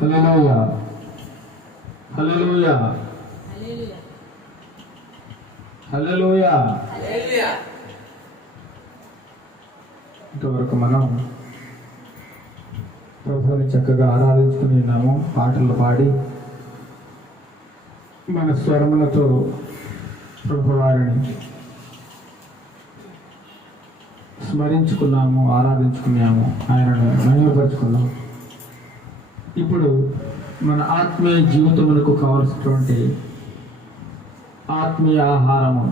హల్లెలూయా, హల్లెలూయా, హల్లెలూయా. ఇంతవరకు మనం ప్రభువుని చక్కగా ఆరాధించుకుని ఉన్నాము. పాటలు పాడి మన స్వరములతో ప్రభువారిని స్మరించుకున్నాము, ఆరాధించుకున్నాము, ఆయనను మహిమపరుచుకున్నాము. ఇప్పుడు మన ఆత్మీయ జీవితములకు కావలసినటువంటి ఆత్మీయ ఆహారము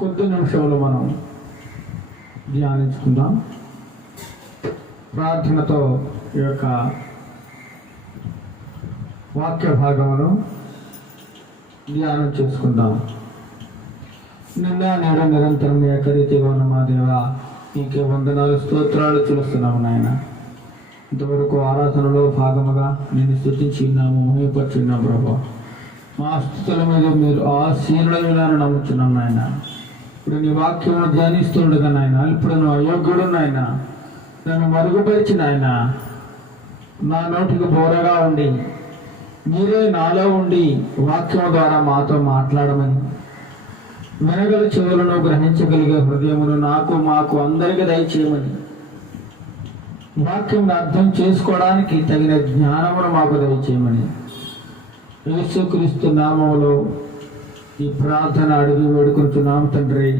కొద్ది నిమిషంలో మనం ధ్యానించుకుందాం. ప్రార్థనతో ఈ యొక్క వాక్య భాగమును ధ్యానం చేసుకుందాం. నిన్న నేడు నిరంతరం నీ యొక్క రీతిగా ఉన్న మా దేవ, నీకే వందనాలు స్తోత్రాలు చెల్లిస్తున్నాము నాయన. ఇంతవరకు ఆరాధనలో భాగముగా నేను స్తుతించి ఉన్నాము, మహిమపరుచున్నాము ప్రభా. మా స్థుతుల మీద మీరు ఆశీనులైనారని నమ్ముతున్నాం నాయన. ఇప్పుడు నీ వాక్యమును ధ్యానిస్తుండగా నాయన, ఇప్పుడు నువ్వు అయోగ్యుడు నాయన, నన్ను మరుగుపరిచిన ఆయన నా నోటికి బోరగా ఉండి మీరే నాలో ఉండి వాక్యం ద్వారా మాతో మాట్లాడమని, వినగల చెవులను గ్రహించగలిగే హృదయమును నాకు మాకు అందరికీ దయచేయమని, వాక్యం అర్థం చేసుకోవడానికి తగిన జ్ఞానమును మాకు దయచేయమని యేసుక్రీస్తు నామములో ఈ ప్రార్థన అడిగి వేడుకుంటున్నాం తండ్రి.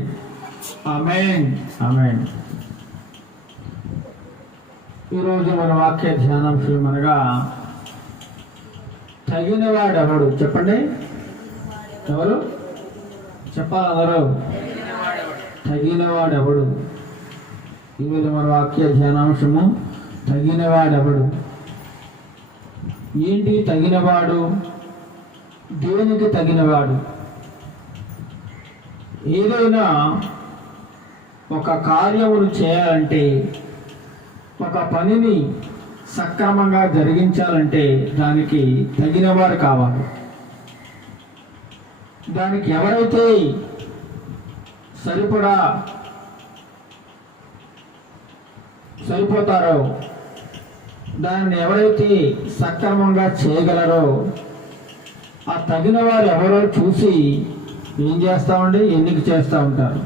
ఆమేన్, ఆమేన్. ఈరోజు మన వాక్య ధ్యానాంశం అనగా తగినవాడెవడు? చెప్పండి, ఎవరు చెప్పాలి? అందరూ తగినవాడెవడు? ఈరోజు మన వాక్య ధ్యానాంశము తగినవాడెవడు. ఏంటి తగినవాడు? దేనికి తగినవాడు? ఏదైనా ఒక కార్యమును చేయాలంటే, ఒక పనిని సక్రమంగా జరిగించాలంటే దానికి తగినవాడు కావాలి. దానికి ఎవరైతే సరిపోతారో, దాన్ని ఎవరైతే సక్రమంగా చేయగలరో, ఆ తగిన వారు ఎవరో చూసి ఏం చేస్తామండి, ఎన్నిక చేస్తూ ఉంటారు.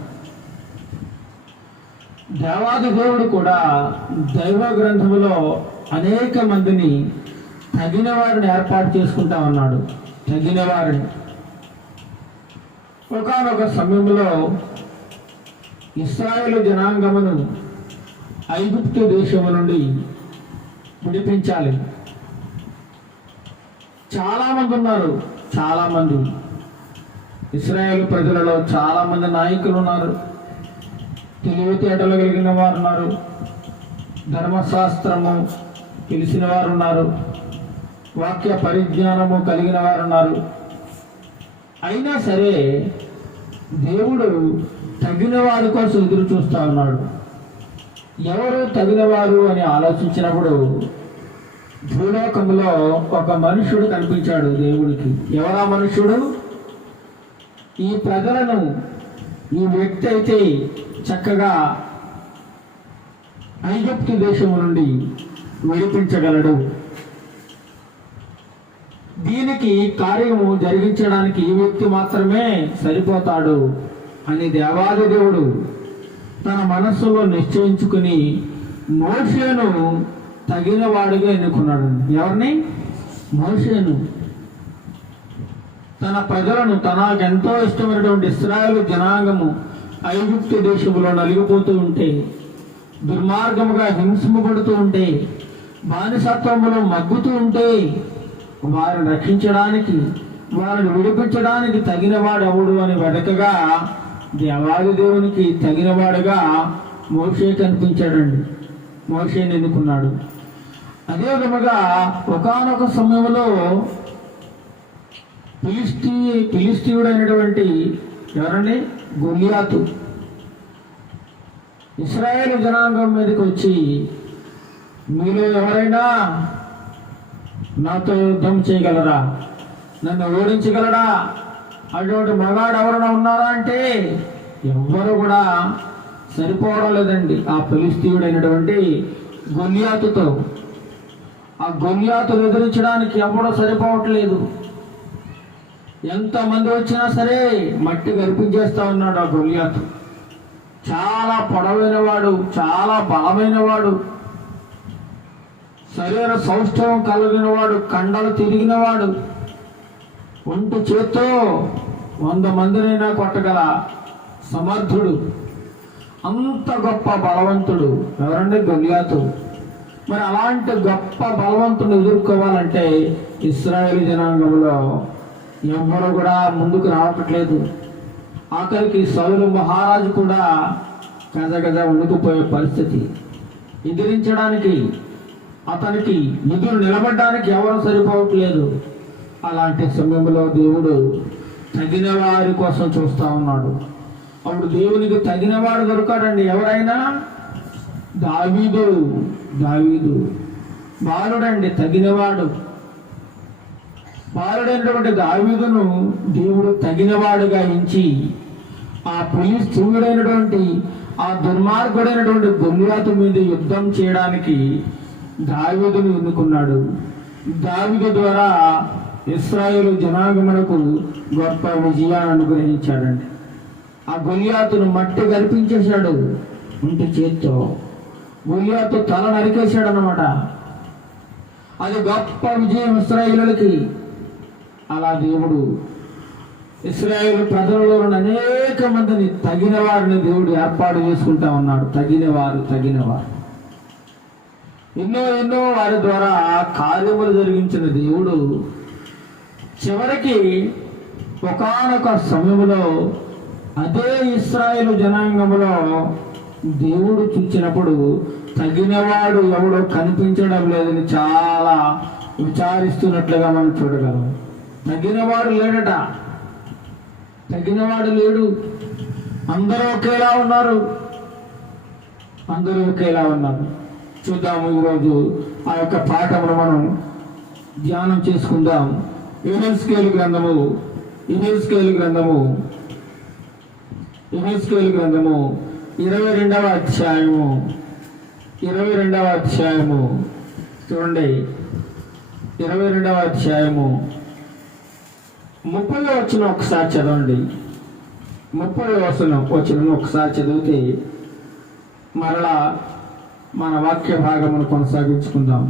దేవాది దేవుడు కూడా దైవ గ్రంథములో అనేక మందిని తగిన వారిని ఏర్పాటు చేసుకుంటా ఉన్నాడు. తగిన వారిని ఒకానొక సమయంలో ఇశ్రాయేలు జనాంగమును ఐగుప్తు దేశము నుండి విడిపించాలి. చాలామంది ఉన్నారు, చాలామంది ఇశ్రాయేలు ప్రజలలో చాలామంది నాయకులు ఉన్నారు, తెలివితేటలు కలిగిన వారు ఉన్నారు, ధర్మశాస్త్రము తెలిసిన వారు ఉన్నారు, వాక్య పరిజ్ఞానము కలిగిన వారు ఉన్నారు. అయినా సరే దేవుడు తగిన వారి కోసం ఎదురు చూస్తూ ఉన్నాడు. ఎవరు తగినవారు అని ఆలోచించినప్పుడు భూలోకంలో ఒక మనుష్యుడు కనిపించాడు దేవుడికి. ఎవరా మనుష్యుడు? ఈ ప్రజలను ఈ వ్యక్తి అయితే చక్కగా ఐగుప్తు దేశము నుండి విడిపించగలడు, దీనికి కార్యము జరిగించడానికి ఈ వ్యక్తి మాత్రమే సరిపోతాడు అని దేవాది దేవుడు తన మనస్సులో నిశ్చయించుకుని మోషేను తగిన వాడిగా ఎన్నుకున్నాడు. ఎవరిని? మోషేను. తన ప్రజలను, తనకెంతో ఇష్టమైనటువంటి ఇశ్రాయేలు జనాంగము ఐగుప్తు దేశంలో నలిగిపోతూ ఉంటే, దుర్మార్గముగా హింసింపబడుతూ ఉంటే, బానిసత్వములో మగ్గుతూ ఉంటే, వారిని రక్షించడానికి, వారిని విడిపించడానికి తగినవాడు ఎవడు అని వెతకగా దేవాది దేవునికి తగినవాడుగా మోషే కనిపించాడండి. మోషేని ఎన్నుకున్నాడు. అదే విధముగా ఒకానొక సమయంలో ఫిలిస్తీయుడైనటువంటి ఎవరండి? గొలియాతు ఇశ్రాయేలు జనాంగం మీదకి వచ్చి, మీలో ఎవరైనా నాతో యుద్ధం చేయగలరా, నన్ను ఓడించగలరా, అటువంటి మగాడు ఎవరైనా ఉన్నారా అంటే ఎవ్వరు కూడా సరిపోవడం లేదండి. ఆ ఫిలిస్తీయుడైనటువంటి గొలియాతుతో. ఆ గొలియాతును ఎదిరించడానికి ఎవడో సరిపోవట్లేదు. ఎంతమంది వచ్చినా సరే మట్టి గరిపించేస్తా ఉన్నాడు ఆ గొలియాతు. చాలా పొడవైన వాడు, చాలా బలమైన వాడు, శరీర సౌష్ఠవం కలిగిన వాడు, కండలు తిరిగినవాడు, ఒంటి చేత్తో 100 మందినైనా కొట్టగల సమర్థుడు. అంత గొప్ప బలవంతుడు ఎవరండి? గొలియాతు. మరి అలాంటి గొప్ప బలవంతుని ఎదుర్కోవాలంటే ఇశ్రాయేలు జనాంగంలో ఎవ్వరు కూడా ముందుకు రావట్లేదు. ఆఖరికి సౌలు మహారాజు కూడా గజగజ వణుకుపోయే పరిస్థితి. ఎదిరించడానికి, అతనికి ఎదురు నిలబడడానికి ఎవరు సరిపోవట్లేదు. అలాంటి సమయంలో దేవుడు తగిన వారి కోసం చూస్తూ ఉన్నాడు. అప్పుడు దేవునికి తగినవాడు దొరకాడండి. ఎవరైనా? దావీదు బాలుడండి, తగినవాడు. బాలుడైనటువంటి దావీదును దేవుడు తగినవాడుగా ఎంచి ఆ ఫిలిష్తీయుడైనటువంటి, ఆ దుర్మార్గుడైనటువంటి గొలియాతు మీద యుద్ధం చేయడానికి దావీదును ఎన్నుకున్నాడు. దావీదు ద్వారా ఇశ్రాయేలు జనాంగమునకు గొప్ప విజయాన్ని అనుగ్రహించాడండి. ఆ గొలియాతును మట్టి గరిపించేశాడు ఒంటి చేత్తో. గొలియాతు తల నరికేశాడు అన్నమాట. అది గొప్ప విజయం ఇశ్రాయేలులకి. అలా దేవుడు ఇశ్రాయేలు ప్రజలలో అనేక మందిని, తగిన వారిని దేవుడు ఏర్పాటు చేసుకుంటా ఉన్నాడు. తగినవారు ఎన్నో వారి ద్వారా కార్యములు జరిగించిన దేవుడు చివరికి ఒకానొక సమయంలో అదే ఇశ్రాయేలు జనాంగంలో దేవుడు చూచినప్పుడు తగినవాడు ఎవడో కనిపించడం లేదని చాలా విచారిస్తున్నట్లుగా మనం చూడగలం. తగినవాడు లేడు. అందరూ ఒకేలా ఉన్నారు. చూద్దాము ఈరోజు ఆ యొక్క పాఠమును మనం ధ్యానం చేసుకుందాం. యెహెజ్కేలు గ్రంథము 22వ అధ్యాయము చూడండి. 22వ అధ్యాయము 30వ వచనం ఒకసారి చదవండి. 30వ వచనం ఒకసారి చదివితే మరలా మన వాక్య భాగమును కొనసాగించుకుందాం.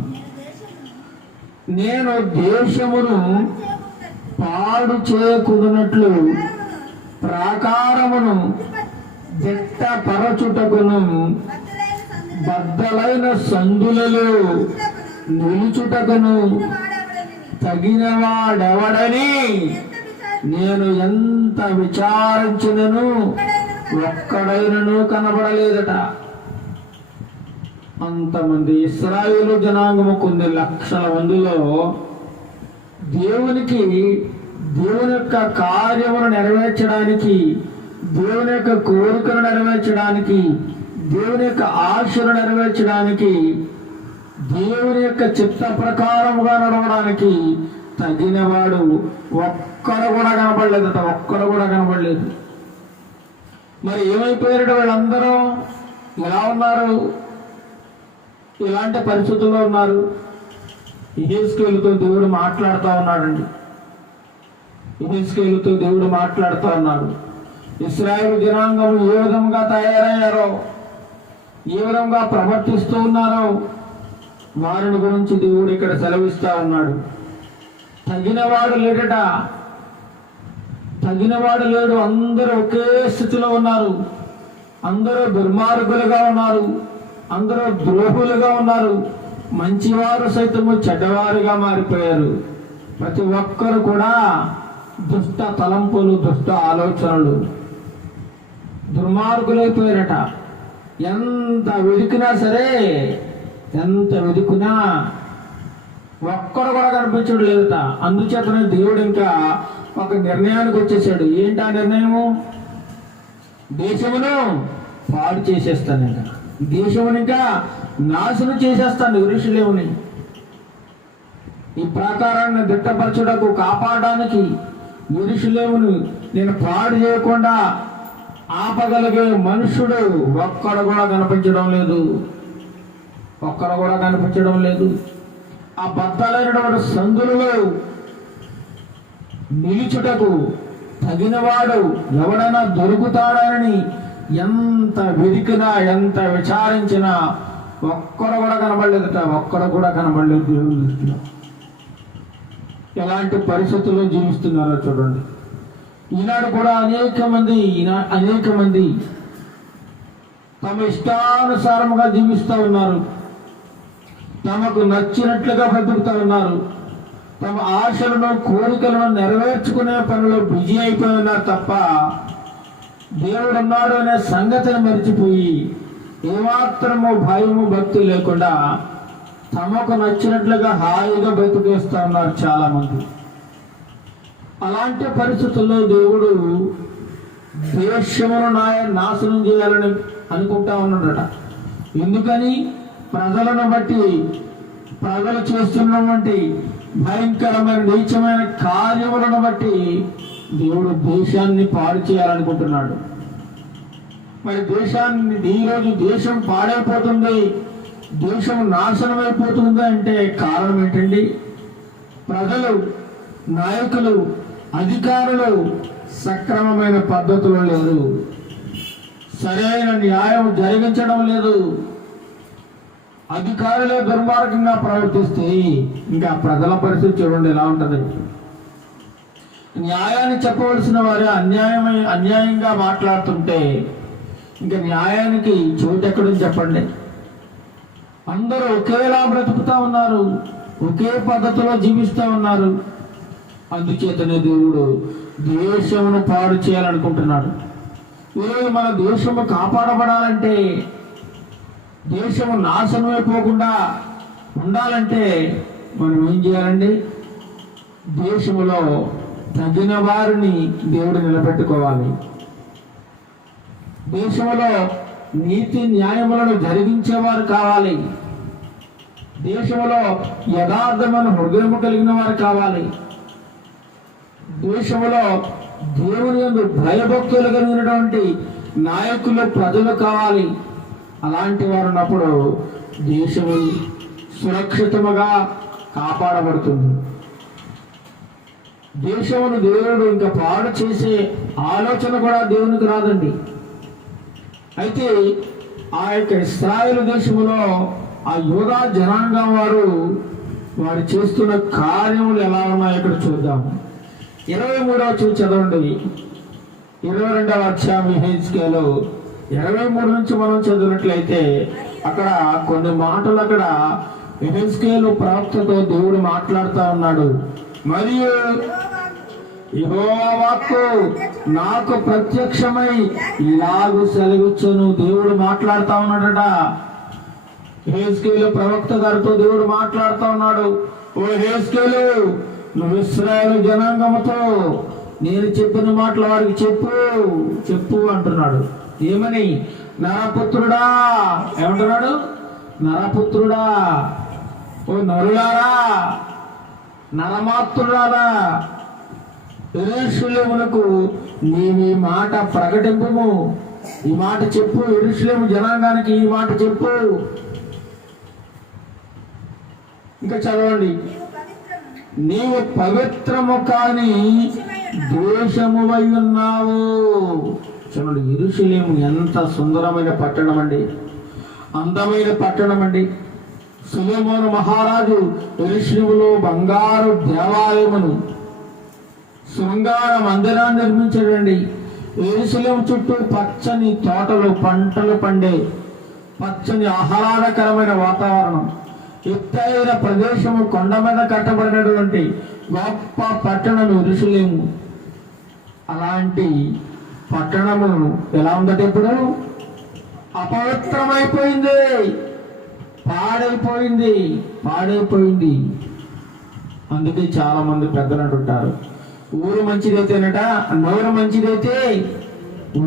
నేను దేశమును పాడు చేయకున్నట్లు ప్రాకారమును దిట్టపరచుటకును బద్దలైన సందులలో నిలుచుటకును తగినవాడెవడని నేను ఎంత విచారించినను ఒక్కడైనను కనబడలేదట. అంతమంది ఇశ్రాయేలు జనాంగము కొన్ని లక్షల మందిలో దేవుని యొక్క కార్యమును నెరవేర్చడానికి, దేవుని యొక్క కోరికను నెరవేర్చడానికి, దేవుని యొక్క ఆశను నెరవేర్చడానికి, దేవుని యొక్క చిత్త ప్రకారముగా నడవడానికి తగినవాడు ఒక్కడు కూడా కనపడలేదు. మరి ఏమైపోయారు వాళ్ళందరూ? ఎలా ఉన్నారు? ఇలాంటి పరిస్థితుల్లో ఉన్నారు. యెహెజ్కేలుతో దేవుడు మాట్లాడుతూ ఉన్నాడు. ఇశ్రాయేలు జనాంగం ఏ విధంగా తయారయ్యారో, ఏ విధంగా ప్రవర్తిస్తూ ఉన్నారో వారిని గురించి దేవుడు ఇక్కడ సెలవిస్తా ఉన్నాడు. తగినవాడు లేడు. అందరూ ఒకే స్థితిలో ఉన్నారు. అందరూ దుర్మార్గులుగా ఉన్నారు. అందరూ ద్రోహులుగా ఉన్నారు. మంచివారు సైతము చెడ్డవారుగా మారిపోయారు. ప్రతి ఒక్కరు కూడా దుష్ట తలంపులు, దుష్ట ఆలోచనలు, దుర్మార్గులైపోయారట. ఎంత వెతికినా ఒక్కడు కూడా కనిపించడం లేదట. అందుచేతనే దేవుడు ఇంకా ఒక నిర్ణయానికి వచ్చేసాడు. ఏంటి ఆ నిర్ణయము? దేశమును పాడు చేసేస్తాను, దేశమును ఇంకా నాశనం చేసేస్తాను. యెరూషలేముని ఈ ప్రాకారాన్ని దిట్టపరచుటకు, కాపాడడానికి యెరూషలేమును నేను పాడు చేయకుండా ఆపగలిగే మనుషుడు ఒక్కడు కూడా కనిపించడం లేదు. ఒక్కరు కూడా కనిపించడం లేదు. ఆ బద్దలైనటువంటి సందులలో నిలుచుటకు తగినవాడు ఎవడైనా దొరుకుతాడని ఎంత వెతికినా ఎంత విచారించినా ఒక్కడు కూడా కనబడలేదట. ఒక్కడు కూడా కనబడలేదు దేవుని దృష్టిలో. ఎలాంటి పరిస్థితుల్లో జీవిస్తున్నారో చూడండి. ఈనాడు కూడా అనేక మంది తమ ఇష్టానుసారముగా జీవిస్తూ ఉన్నారు. తమకు నచ్చినట్లుగా బ్రతుకుతూ ఉన్నారు. తమ ఆశలను కోరికలను నెరవేర్చుకునే పనిలో బిజీ అయిపోయి ఉన్నారు తప్ప దేవుడు ఉన్నాడు అనే సంగతిని మరిచిపోయి ఏమాత్రము భయము భక్తి లేకుండా తమకు నచ్చినట్లుగా హాయిగా బ్రతికేస్తూ ఉన్నారు చాలా మంది. అలాంటి పరిస్థితుల్లో దేవుడు దేశమును నాశనం చేయాలని అనుకుంటా ఉన్నాడట. ఎందుకని? ప్రజలను బట్టి, ప్రజలు చేస్తున్నటువంటి భయంకరమైన నీచమైన కార్యములను బట్టి దేవుడు దేశాన్ని పాడు చేయాలనుకుంటున్నాడు. మరి దేశాన్ని ఈరోజు దేశం పాడైపోతుంది, దేశం నాశనం అయిపోతుంది అంటే కారణం ఏంటండి? ప్రజలు, నాయకులు, అధికారులు సక్రమమైన పద్ధతులు లేదు, సరైన న్యాయం జరిగించడం లేదు. అధికారులే దుర్మార్గంగా ప్రవర్తిస్తే ఇంకా ప్రజల పరిస్థితి చూడండి ఎలా ఉంటుంది. న్యాయాన్ని చెప్పవలసిన వారే అన్యాయంగా మాట్లాడుతుంటే ఇంకా న్యాయానికి చోటు ఎక్కడని చెప్పండి. అందరూ ఒకేలా బ్రతుకుతూ ఉన్నారు, ఒకే పద్ధతిలో జీవిస్తూ ఉన్నారు. అందుచేతనే దేవుడు దేశమును పాడు చేయాలనుకుంటున్నాడు. ఈరోజు మన దేశము కాపాడబడాలంటే, దేశము నాశనం అయిపోకుండా ఉండాలంటే మనం ఏం చేయాలండి? దేశములో తగిన వారిని దేవుడు నిలబెట్టుకోవాలి. దేశంలో నీతి న్యాయములను జరిగించేవారు కావాలి. దేశంలో యథార్థమైన హృదయము కలిగిన వారు కావాలి. దేశంలో దేవుని యందు భయభక్తులు కలిగినటువంటి నాయకులు, ప్రజలు కావాలి. అలాంటి వారు ఉన్నప్పుడు దేశము సురక్షితముగా కాపాడబడుతుంది. దేశమును దేవుడు ఇంకా పాడు చేసే ఆలోచన కూడా దేవునికి రాదండి. అయితే ఆ యొక్క ఇశ్రాయేలు దేశములో ఆ యూదా జనాంగం వారు చేస్తున్న కార్యములు ఎలా ఉన్నాయో ఇక్కడ చూద్దాం. 23వ చదవండి. 22వ అధ్యాయం యెహెజ్కేలు 23 నుంచి మనం చదివినట్లయితే అక్కడ కొన్ని మాటలు అక్కడ యెహెజ్కేలు ప్రవక్తతో దేవుడు మాట్లాడుతూ ఉన్నాడు. మరియు యెహోవా వాక్కు నాకు ప్రత్యక్షమై ఇలాగు సెలవిచ్చును. దేవుడు మాట్లాడుతూ ఉన్నాడట. యెహెజ్కేలు ప్రవక్త గారితో దేవుడు మాట్లాడుతూ ఉన్నాడు. ఓ యెహెజ్కేలు, నువ్వు ఇశ్రాయేలు జనాంగముతో నేను చెప్పిన మాటలు వారికి చెప్పు అంటున్నాడు. ఏమని? నరపుత్రుడా. ఏమంటున్నాడు? నరపుత్రుడా, ఓ నరులారా, నరమాత్రులారా, యెరూషలేమునకు నీవి మాట ప్రకటింపుము. ఈ మాట చెప్పు. యెరూషలేము జనాంగానికి ఈ మాట చెప్పు. ఇంకా చదవండి. నీవు పవిత్రము కాని దేశమువై ఉన్నావు. చూడండి, యెరూషలేము ఎంత సుందరమైన పట్టణం అండి, అందమైన పట్టణం అండి. సొలొమోను మహారాజు యెరూషలేములో బంగారు దేవాలయమును, శృంగార మందిరాన్ని నిర్మించాడండి. యెరూషలేము చుట్టూ పచ్చని తోటలు, పంటలు పండే పచ్చని ఆహ్లాదకరమైన వాతావరణం, ఎత్తైన ప్రదేశము, కొండ మీద కట్టబడినటువంటి గొప్ప పట్టణం యెరూషలేము. అలాంటి పట్టణము ఎలా ఉందంటే ఇప్పుడు అపవిత్రమైపోయింది, పాడైపోయింది. అందుకే చాలా మంది పెద్దలు అంటుంటారు, ఊరు మంచిదైతేనట, నోరు మంచిదైతే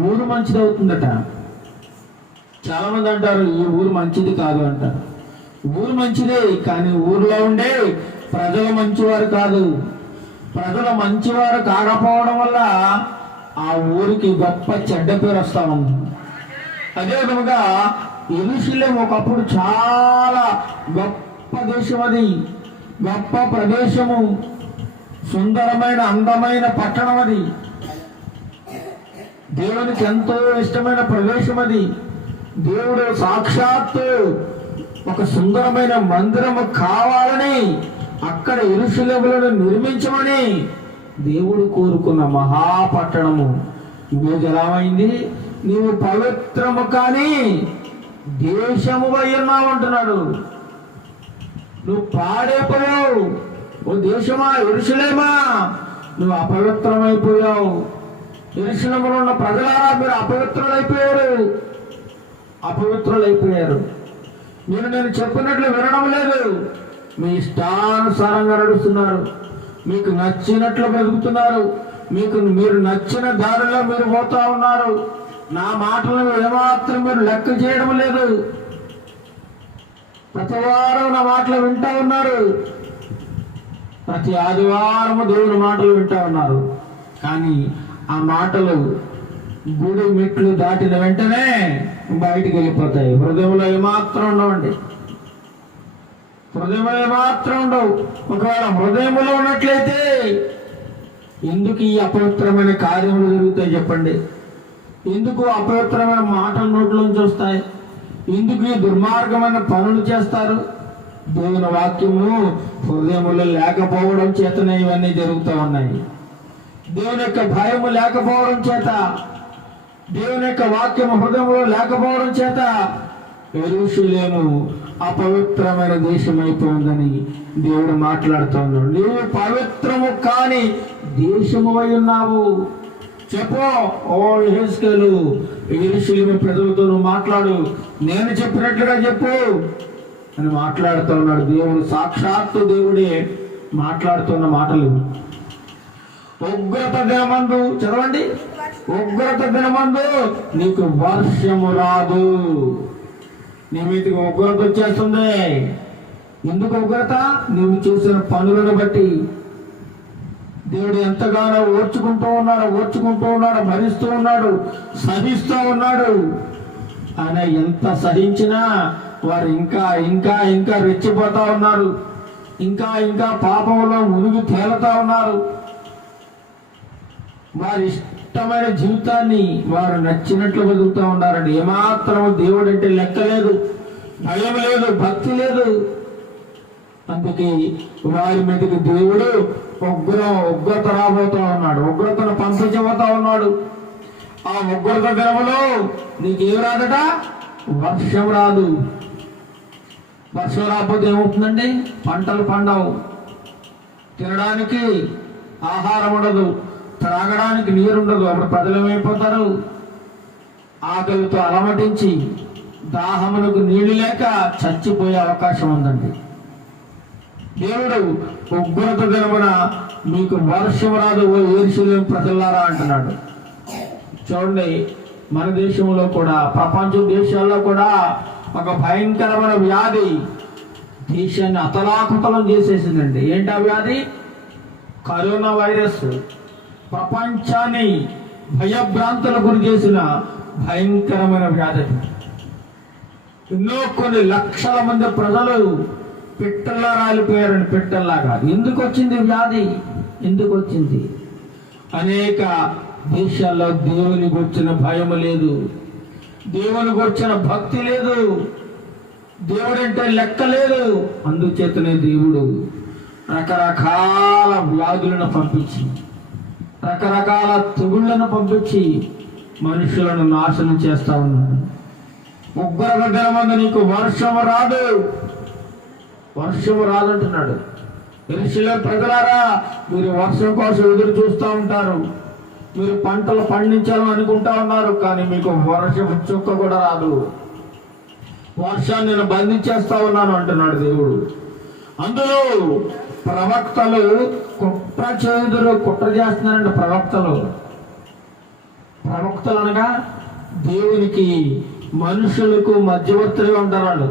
ఊరు మంచిదవుతుందట. చాలా మంది అంటారు ఈ ఊరు మంచిది కాదు అంటారు. ఊరు మంచిదే, కానీ ఊరిలో ఉండే ప్రజలు మంచివారు కాదు. ప్రజలు మంచివారు కాకపోవడం వల్ల ఆ ఊరికి గొప్ప చెడ్డ పేరు వస్తా ఉంది. అదే విధముగా యెరూషలేము ఒకప్పుడు చాలా గొప్ప దేశం, అది గొప్ప ప్రదేశము, సుందరమైన అందమైన పట్టణం, అది దేవునికి ఎంతో ఇష్టమైన ప్రదేశం. అది దేవుడు సాక్షాత్తు ఒక సుందరమైన మందిరము కావాలని అక్కడ యెరూషలేములను నిర్మించమని దేవుడు కోరుకున్న మహాపట్టణము ఈరోజు ఎలా అయింది? నీవు పవిత్రము కానీ దేశము ఉన్నావు అంటున్నాడు. నువ్వు పాడైపోయావు. ఓ దేశమా, యెరూషలేమా, నువ్వు అపవిత్రమైపోయావు. యెరూషలేములో ఉన్న ప్రజలారా, మీరు అపవిత్రులైపోయారు. మీరు నేను చెప్పినట్లు వినడం లేదు. మీ ఇష్టానుసారంగా నడుస్తున్నారు. మీకు నచ్చినట్లు బ్రతుకుతున్నారు. మీరు నచ్చిన దారిలో మీరు పోతా ఉన్నారు. నా మాటలను ఏమాత్రం మీరు లెక్క చేయడం లేదు. ప్రతి వారం నా మాటలు వింటా ఉన్నారు. ప్రతి ఆదివారము దేవుని మాటలు వింటా ఉన్నారు. కానీ ఆ మాటలు గుడి మెట్లు దాటిన వెంటనే బయటికి వెళ్ళిపోతాయి. హృదయంలో ఏమాత్రం ఉండవండి. హృదయంలో ఏమాత్రం ఉండవు. ఒకవేళ హృదయంలో ఉన్నట్లయితే ఎందుకు ఈ అపవిత్రమైన కార్యములు జరుగుతాయి చెప్పండి? ఎందుకు అపవిత్రమైన మాటలు నోట్లోంచి వస్తాయి? ఎందుకు ఈ దుర్మార్గమైన పనులు చేస్తారు? దేవుని వాక్యము హృదయములో లేకపోవడం చేతనే ఇవన్నీ జరుగుతూ ఉన్నాయి. దేవుని యొక్క భయము లేకపోవడం చేత, దేవుని యొక్క వాక్యము హృదయంలో లేకపోవడం చేత యెరూషలేము అపవిత్రమైన దేశం అయిపోయిందని దేవుడు మాట్లాడుతున్నాడు. నీవు పవిత్రము కాని దేశము అయి ఉన్నావు. చెప్పు, ఓ యెహెజ్కేలు, యెరూషలేము ప్రజలతో నువ్వు మాట్లాడు, నేను చెప్పినట్లుగా చెప్పు అని మాట్లాడుతూ ఉన్నాడు దేవుడు. సాక్షాత్తు దేవుడే మాట్లాడుతున్న మాటలు. ఉగ్రత దినమందు, చదవండి, ఉగ్రత దినమందు నీకు వర్షము రాదు. నీ మీదకి ఉగ్రత వచ్చేస్తుంది. ఎందుకు ఉగ్రత? నీవు చేసిన పనులను బట్టి. దేవుడు ఎంతగానో ఓర్చుకుంటూ ఉన్నాడు, భరిస్తూ ఉన్నాడు, సహిస్తూ ఉన్నాడు. ఆయన ఎంత సహించినా వారు ఇంకా రెచ్చిపోతా ఉన్నారు. ఇంకా పాపంలో మునిగి తేలుతా ఉన్నారు. వారి ఇష్టమైన జీవితాన్ని వారు నచ్చినట్లు బతుకుతూ ఉన్నారండి. ఏమాత్రము దేవుడు అంటే లెక్క లేదు, భయం లేదు, భక్తి లేదు. అందుకే వారి మీదకి దేవుడు ఉగ్రత రాబోతా ఉన్నాడు. ఉగ్రతను పంపించబోతా ఉన్నాడు. ఆ ఉగ్రత దినములో నీకేం రాదట? వర్షం రాదు. వర్షం రాకపోతే ఏమవుతుందండి? పంటలు పండవు, తినడానికి ఆహారం ఉండదు, త్రాగడానికి నీరు ఉండదు. అప్పుడు ప్రజలు ఏమైపోతారు? ఆకలితో అలమటించి దాహములకు నీళ్లు లేక చచ్చిపోయే అవకాశం ఉందండి. దేవుడు ఉగ్రత దినమున మీకు వర్షం రాదు, ఓ యెరూషలేము ప్రజలారా అంటున్నాడు. చూడండి, మన దేశంలో కూడా, ప్రపంచ దేశాల్లో కూడా ఒక భయంకరమైన వ్యాధి దేశాన్ని అతలాకుతలం చేసేసిందండి. ఏంటి ఆ వ్యాధి? Corona virus. ప్రపంచాన్ని భయభ్రాంతులకు గురి చేసిన భయంకరమైన వ్యాధి. ఎన్నో కొన్ని లక్షల మంది ప్రజలు పిట్టల్లా రాలిపోయారండి, పిట్టల్లాగా. ఎందుకు వచ్చింది వ్యాధి? ఎందుకు వచ్చింది? అనేక దేశాల్లో దేవుని గురించిన భయం లేదు, దేవుని గురించిన భక్తి లేదు, దేవుడంటే లెక్క లేదు. అందుచేతనే దేవుడు రకరకాల వ్యాధులను పంపించి, రకరకాల తెగుళ్లను పంపించి మనుషులను నాశనం చేస్తా ఉన్నాడు. ఉగ్రత దినమందు నీకు వర్షము రాదంటున్నాడు. యెరూషలేము ప్రజలారా, మీరు వర్షం కోసం ఎదురు చూస్తూ ఉంటారు. మీరు పంటలు పండించాలని అనుకుంటా ఉన్నారు, కానీ మీకు వర్షం చుక్క కూడా రాదు. వర్షాన్ని నేను బంధించేస్తా ఉన్నాను అంటున్నాడు దేవుడు. అందులో ప్రవక్తలు కుట్ర చేస్తున్నారండి. ప్రవక్తలు అనగా దేవునికి మనుషులకు మధ్యవర్తులుగా ఉంటారు. వాళ్ళు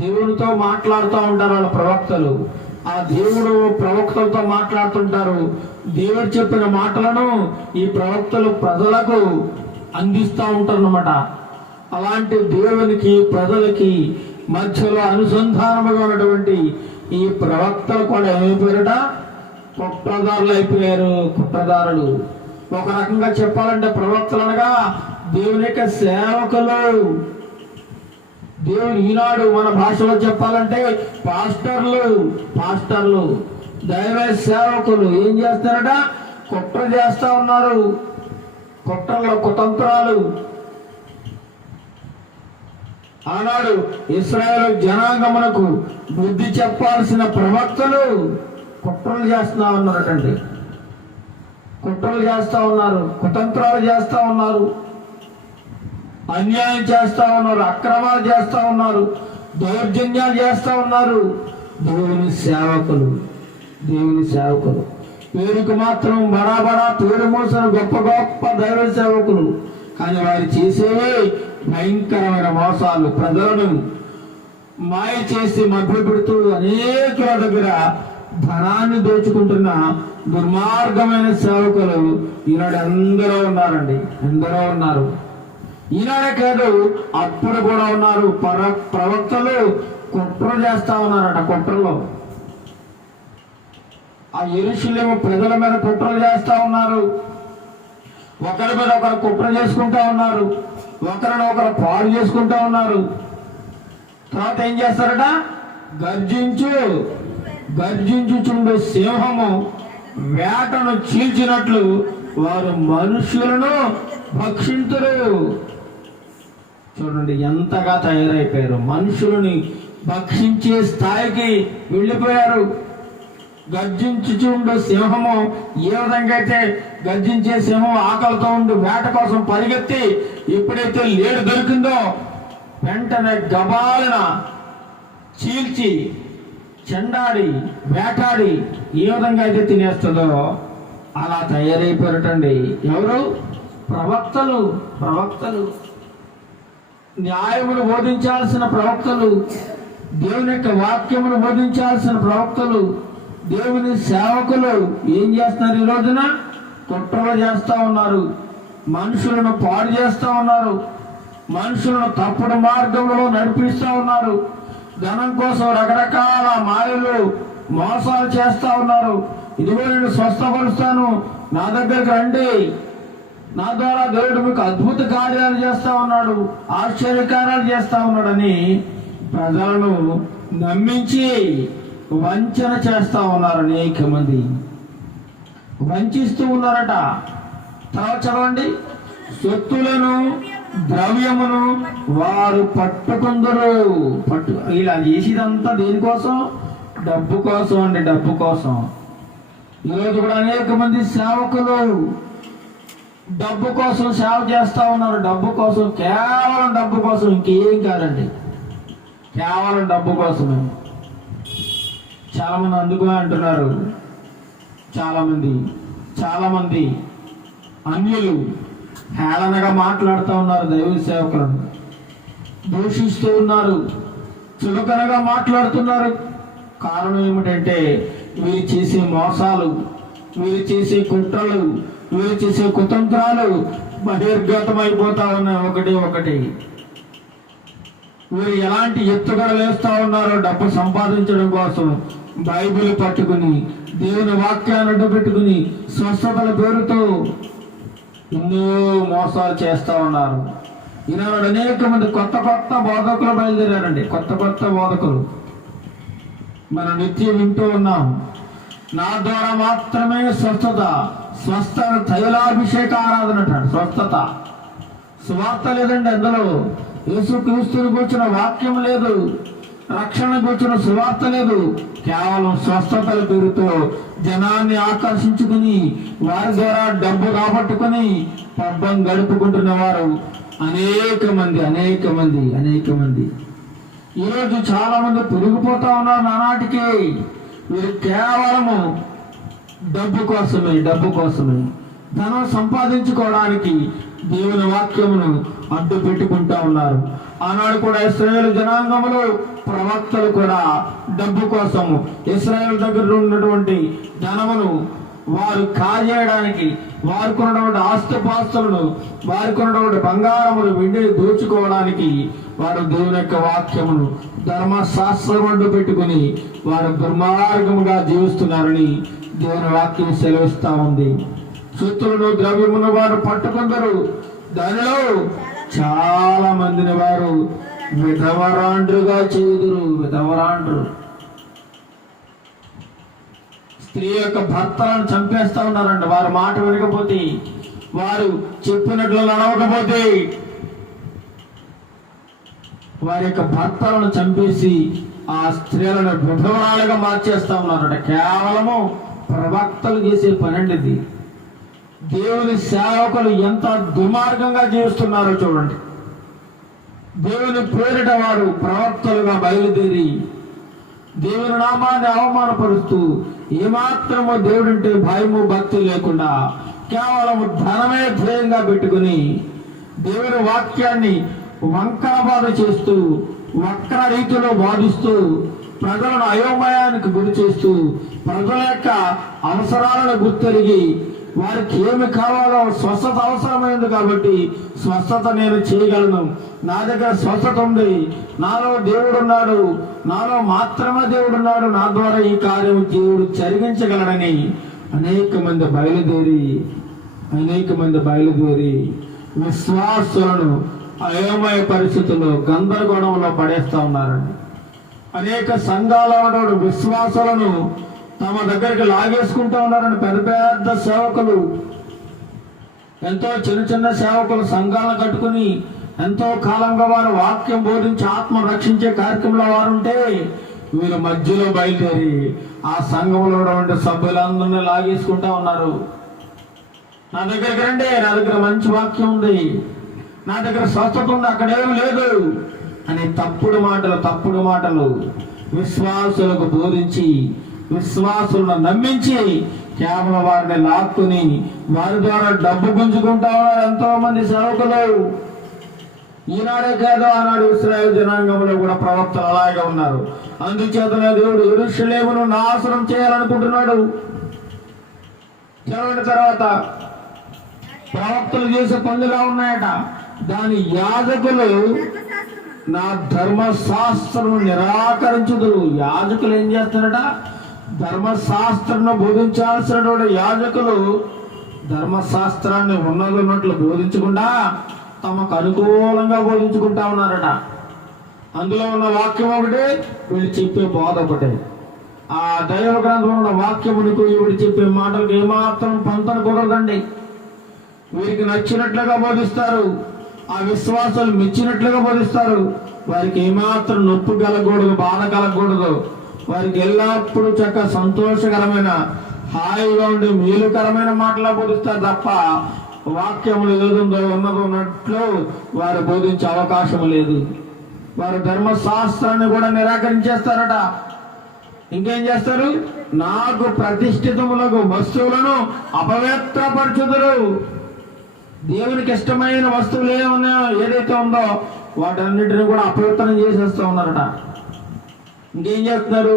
దేవునితో మాట్లాడుతూ ఉంటారు. వాళ్ళ ప్రవక్తలు ఆ దేవుడు ప్రవక్తలతో మాట్లాడుతుంటారు. దేవుడు చెప్పిన మాటలను ఈ ప్రవక్తలు ప్రజలకు అందిస్తూ ఉంటారు అన్నమాట. అలాంటి దేవునికి ప్రజలకి మధ్యలో అనుసంధానముగా ఉన్నటువంటి ఈ ప్రవక్తలు కూడా ఏమైపోయారట? కుట్రదారులు అయిపోయారు. కుట్రదారులు. ఒక రకంగా చెప్పాలంటే ప్రవక్తలు అనగా దేవుని యొక్క సేవకులు. దేవుని ఈనాడు మన భాషలో చెప్పాలంటే పాస్టర్లు దైవ సేవకులు ఏం చేస్తారట? కుట్ర చేస్తా ఉన్నారు. కుట్రలో కుతంత్రాలు. ఆనాడు ఇశ్రాయేలు జనాంగమునకు బుద్ధి చెప్పాల్సిన ప్రవక్తలు కుట్రలు చేస్తా ఉన్నారటండి. కుట్రలు చేస్తా ఉన్నారు, కుతంత్రాలు చేస్తా ఉన్నారు, అన్యాయం చేస్తా ఉన్నారు, అక్రమాలు చేస్తా ఉన్నారు, దౌర్జన్యాలు చేస్తా ఉన్నారు. దేవుని సేవకులు పేరుకు మాత్రం బడా పేరు మోసిన గొప్ప గొప్ప దైవ సేవకులు. కానీ వారు చేసేవి భయంకరమైన మోసాలు. ప్రజలను మాయ చేసి మభ్యపెడుతూ అనేకుల దగ్గర ధనాన్ని దోచుకుంటున్న దుర్మార్గమైన సేవకులు ఈనాడు ఎందరో ఉన్నారండి. ఎందరో ఉన్నారు. ఈనాడే కాదు, అప్పుడు కూడా ఉన్నారు. ప్రవక్తలు కుట్ర చేస్తా ఉన్నారట. కుట్రలో ఆ యెరూషలేము ప్రజల మీద కుట్రలు చేస్తా ఉన్నారు. ఒకరి మీద ఒకరు కుట్ర చేసుకుంటా ఉన్నారు. ఒకరిని ఒకరు పాడు చేసుకుంటా ఉన్నారు. తర్వాత ఏం చేస్తారట? గర్జించుచుండే సింహము వేటను చీల్చినట్లు వారు మనుషులను భక్షింతురు. చూడండి ఎంతగా తయారైపోయారు. మనుషులని భక్షించే స్థాయికి వెళ్ళిపోయారు. గర్జించుచుండు సింహము ఏ విధంగా అయితే గర్జించే సింహం ఆకలితో ఉండి వేట కోసం పరిగెత్తి ఎప్పుడైతే లేడు దొరికిందో వెంటనే గబాలన చీల్చి చెండాడి వేటాడి ఏ విధంగా అయితే తినేస్తుందో అలా తయారైపోయారటండి. ఎవరు? ప్రవక్తలు. న్యాయమును బోధించాల్సిన ప్రవక్తలు, దేవుని యొక్క వాక్యమును బోధించాల్సిన ప్రవక్తలు, దేవుని సేవకులు ఏం చేస్తున్నారు? ఈ రోజున కుట్రలు చేస్తా ఉన్నారు. మనుషులను పాడు చేస్తా ఉన్నారు. మనుషులను తప్పుడు మార్గంలో నడిపిస్తా ఉన్నారు. ధనం కోసం రకరకాల మాయలు మోసాలు చేస్తా ఉన్నారు. ఇదిగో నేను స్వస్థపరుస్తాను, నా దగ్గరికి రండి, నా ద్వారా దేవుడు మీకు అద్భుత కార్యాలు చేస్తా ఉన్నాడు, ఆశ్చర్యకార్యాలు చేస్తా ఉన్నాడని ప్రజలను నమ్మించి వంచన చేస్తా ఉన్నారు. అనేక మంది వంచిస్తూ ఉన్నారట. తర్వాత చదవండి. సొత్తులను ద్రవ్యమును వారు పట్టుకుందరు. ఇలా చేసేదంతా దేనికోసం? డబ్బు కోసం అండి. డబ్బు కోసం. ఈరోజు కూడా అనేక మంది సేవకులు డబ్బు కోసం సేవ చేస్తా ఉన్నారు. డబ్బు కోసం, కేవలం డబ్బు కోసం, ఇంకేం కాదండి. కేవలం డబ్బు కోసమే. చాలా మంది అందుకు అంటున్నారు. చాలా మంది అన్యులు హేళనగా మాట్లాడుతూ ఉన్నారు. దైవ సేవకులను దూషిస్తూ ఉన్నారు, చులకనగా మాట్లాడుతున్నారు. కారణం ఏమిటంటే వీరు చేసే మోసాలు, వీరు చేసే కుట్రలు, వీరు చేసే కుతంత్రాలు బహిర్గతమైపోతా ఉన్నాయి. ఒకటి వీరు ఎలాంటి ఎత్తుగడలు వేస్తా ఉన్నారో డబ్బు సంపాదించడం కోసం. బైబిల్ పట్టుకుని, దేవుని వాక్యాన్ని అడ్డు పెట్టుకుని స్వస్థతల పేరుతో ఎన్నో మోసాలు చేస్తా ఉన్నారు. ఈనాడు అనేక మంది కొత్త బోధకులు బయలుదేరారండి. కొత్త బోధకులు మనం నిత్యం వింటూ ఉన్నాం. నా ద్వారా మాత్రమే స్వస్థ తైలాభిషేక ఆరాధన అంటాడు. స్వార్థ లేదండి అందులో. యేసుక్రీస్తుని కూర్చున్న వాక్యం లేదు, రక్షణ కూర్చున్న సువార్త లేదు. కేవలం స్వస్థతల పేరుతో జనాన్ని ఆకర్షించుకుని వారి ద్వారా డబ్బు రాబట్టుకుని పబ్బం గడుపుకుంటున్న వారు అనేక మంది. ఈరోజు చాలా మంది పెరిగిపోతా ఉన్నారు. నానాటికి వీరు కేవలము డబ్బు కోసమే ధనం సంపాదించుకోవడానికి దేవుని వాక్యమును అడ్డు పెట్టుకుంటా ఉన్నారు. ఆనాడు కూడా ఇశ్రాయేలు జనాంగములు, ప్రవక్తలు కూడా డబ్బు కోసము ఇశ్రాయేలు దగ్గర ఉన్నటువంటి ధనమును వారు కాజేయడానికి, వారికి ఉన్నటువంటి ఆస్తిపాస్తులను, వారికి ఉన్నటువంటి బంగారములు, వెండిని దోచుకోవడానికి వారు దేవుని యొక్క వాక్యమును ధర్మశాస్త్రం అంటూ పెట్టుకుని వారు దుర్మార్గముగా జీవిస్తున్నారని దేవుని వాక్యం సెలవిస్తా ఉంది. శత్రువును ద్రవ్యమును వారు పట్టుకుందరు, దానిలో చాలా మందిని వారు విధవరాండ్రుగా చేయుదురు. విధవరాండ్రు స్త్రీ యొక్క భర్తలను చంపేస్తా ఉన్నారంట. వారి మాట వినకపోతే, వారు చెప్పినట్లు నడవకపోతే వారి యొక్క భర్తలను చంపేసి ఆ స్త్రీలను విధవరాలుగా మార్చేస్తా ఉన్నారట. కేవలము ప్రవక్తలు చేసే పని అండి ఇది. దేవుని సేవకులు ఎంత దుర్మార్గంగా జీవిస్తున్నారో చూడండి. దేవుని పేరిట వారు ప్రవక్తలుగా బయలుదేరి దేవుని నామాన్ని అవమానపరుస్తూ, ఏమాత్రమో దేవుడంటే భయము భక్తి లేకుండా కేవలం ధనమే ధ్యేయంగా పెట్టుకుని దేవుని వాక్యాన్ని వంకరబాధ చేస్తూ, వక్ర రీతిలో బాధిస్తూ, ప్రజలను అయోమయానికి గురి చేస్తూ, ప్రజల యొక్క అవసరాలను గుర్తెరిగి వారికి ఏమి కావాలో స్వస్థత అవసరమైంది కాబట్టి స్వస్థత నేను చేయగలను, నా దగ్గర స్వస్థత ఉంది, నాలో దేవుడు ఉన్నాడు, నాలో మాత్రమే దేవుడు ఉన్నాడు, నా ద్వారా ఈ కార్యం దేవుడు జరిగించగలడని అనేక మంది బయలుదేరి విశ్వాసులను అయోమయ పరిస్థితుల్లో గందరగోళంలో పడేస్తా ఉన్నారండి. అనేక సంఘాల విశ్వాసాలను తమ దగ్గరికి లాగేసుకుంటూ ఉన్నారని పెద్ద పెద్ద సేవకులు, ఎంతో చిన్న సేవకులు సంఘాలను కట్టుకుని ఎంతో కాలంగా వారు వాక్యం బోధించి ఆత్మ రక్షించే కార్యక్రమంలో వారు ఉంటే, వీరు మధ్యలో బయలుదేరి ఆ సంఘంలో ఉన్నటువంటి సభ్యులందరినీ లాగేసుకుంటా ఉన్నారు. నా దగ్గరికి రండి, నా దగ్గర మంచి వాక్యం ఉంది, నా దగ్గర స్వస్థత ఉంది, అక్కడేం లేదు అని తప్పుడు మాటలు విశ్వాసులకు బోధించి, విశ్వాసులను నమ్మించి కేవలం వారిని లాక్కుని వారి ద్వారా డబ్బు గుంజుకుంటా ఉన్నారు ఎంతో మంది సేవకులు. ఈనాడే కాదు, ఆనాడు ఇశ్రాయేలు జనాంగంలో కూడా ప్రవక్తలు అలాగే ఉన్నారు. అందుచేతనే దేవుడు యెరూషలేమును నాశనం చేయాలనుకుంటున్నాడు. చదవండి తర్వాత, ప్రవక్తలు చేసే పనులుగా ఉన్నాయట. దాని యాజకులు నా ధర్మశాస్త్రం నిరాకరించుదురు. యాజకులు ఏం చేస్తారట? ధర్మశాస్త్రం బోధించాల్సినటువంటి యాజకులు ధర్మశాస్త్రాన్ని ఉన్నట్లు బోధించకుండా తమకు అనుకూలంగా బోధించుకుంటా ఉన్నారట. అందులో ఉన్న వాక్యం ఒకటి, వీళ్ళు చెప్పే బోధ ఒకటి. ఆ దైవ గ్రంథంలో ఉన్న వాక్యమునికి వీడు చెప్పే మాటలకు ఏమాత్రం పొంతన కుదరదండి. వీరికి నచ్చినట్లుగా బోధిస్తారు, ఆ విశ్వాసాలు మెచ్చినట్లుగా బోధిస్తారు. వారికి ఏమాత్రం నొప్పి కలగకూడదు, బాధ కలగకూడదు. వారికి ఎల్లప్పుడూ చక్క సంతోషకరమైన, హాయిగా ఉండి మేలుకరమైన మాటలా బోధిస్తారు తప్ప వాక్యములు ఏదుందో ఉన్నట్లు వారు బోధించే అవకాశం లేదు. వారు ధర్మశాస్త్రాన్ని కూడా నిరాకరించేస్తారట. ఇంకేం చేస్తారు? నాకు ప్రతిష్ఠితములకు వస్తువులను అపవిత్రపరచుదురు. దేవునికి ఇష్టమైన వస్తువులు ఏమున్నాయో, ఏదైతే ఉందో వాటన్నిటిని కూడా అపవిత్రం చేసేస్తూ ఉన్నారట. ఇంకేం చేస్తున్నారు?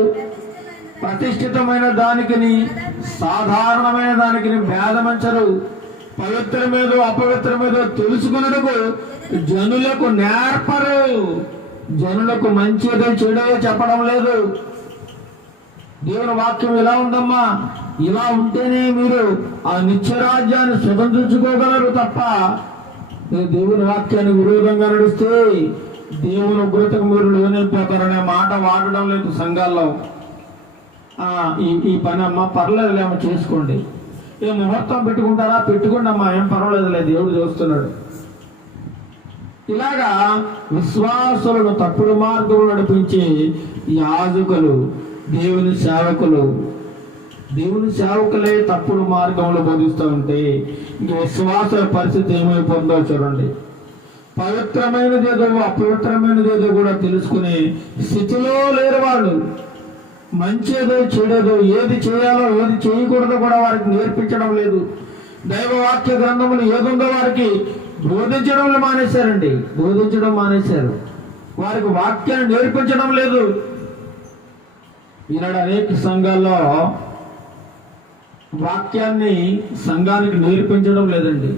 ప్రతిష్ఠితమైన దానికిని సాధారణమైన దానికిని భేదమంచరు. పవిత్రమేదో అపవిత్రమేదో తెలుసుకున్నకు జనులకు నేర్పరు. జనులకు మంచిదో చెడో చెప్పడం లేదు. దేవుని వాక్యం ఇలా ఉందమ్మా, ఇలా ఉంటేనే మీరు ఆ నిత్యరాజ్యాన్ని స్వతంత్రించుకోగలరు తప్ప దేవుని వాక్యాన్ని విరోధంగా నడిస్తే దేవుని ఉగ్రతకు మీరు లోనైపోతారనే మాట వాడడం లేదు సంఘాల్లో. ఈ పని అమ్మా పర్లేదులేమో చేసుకోండి, ఏ ముహూర్తం పెట్టుకుంటారా పెట్టుకోండి అమ్మా, ఏం పర్వాలేదులే, దేవుడు చూస్తున్నాడు. ఇలాగా విశ్వాసులను తప్పుడు మార్గంలో నడిపించే యాజకులు, దేవుని సేవకులే తప్పుడు మార్గంలో బోధిస్తూ ఉంటే ఇంక విశ్వాస పరిస్థితి ఏమైపోతుందో చూడండి. పవిత్రమైనదేదో అపవిత్రమైనదేదో కూడా తెలుసుకునే స్థితిలో లేరు వాళ్ళు. మంచేదో చెడేదో, ఏది చేయాలో ఏది చేయకూడదో కూడా వారికి నేర్పించడం లేదు. దైవవాక్య గ్రంథములు ఏదుందో వారికి బోధించడం మానేశారు. వారికి వాక్యాన్ని నేర్పించడం లేదు. ఈనాడు అనేక సంఘాల్లో వాక్యాన్ని సంఘానికి నేర్పించడం లేదండి.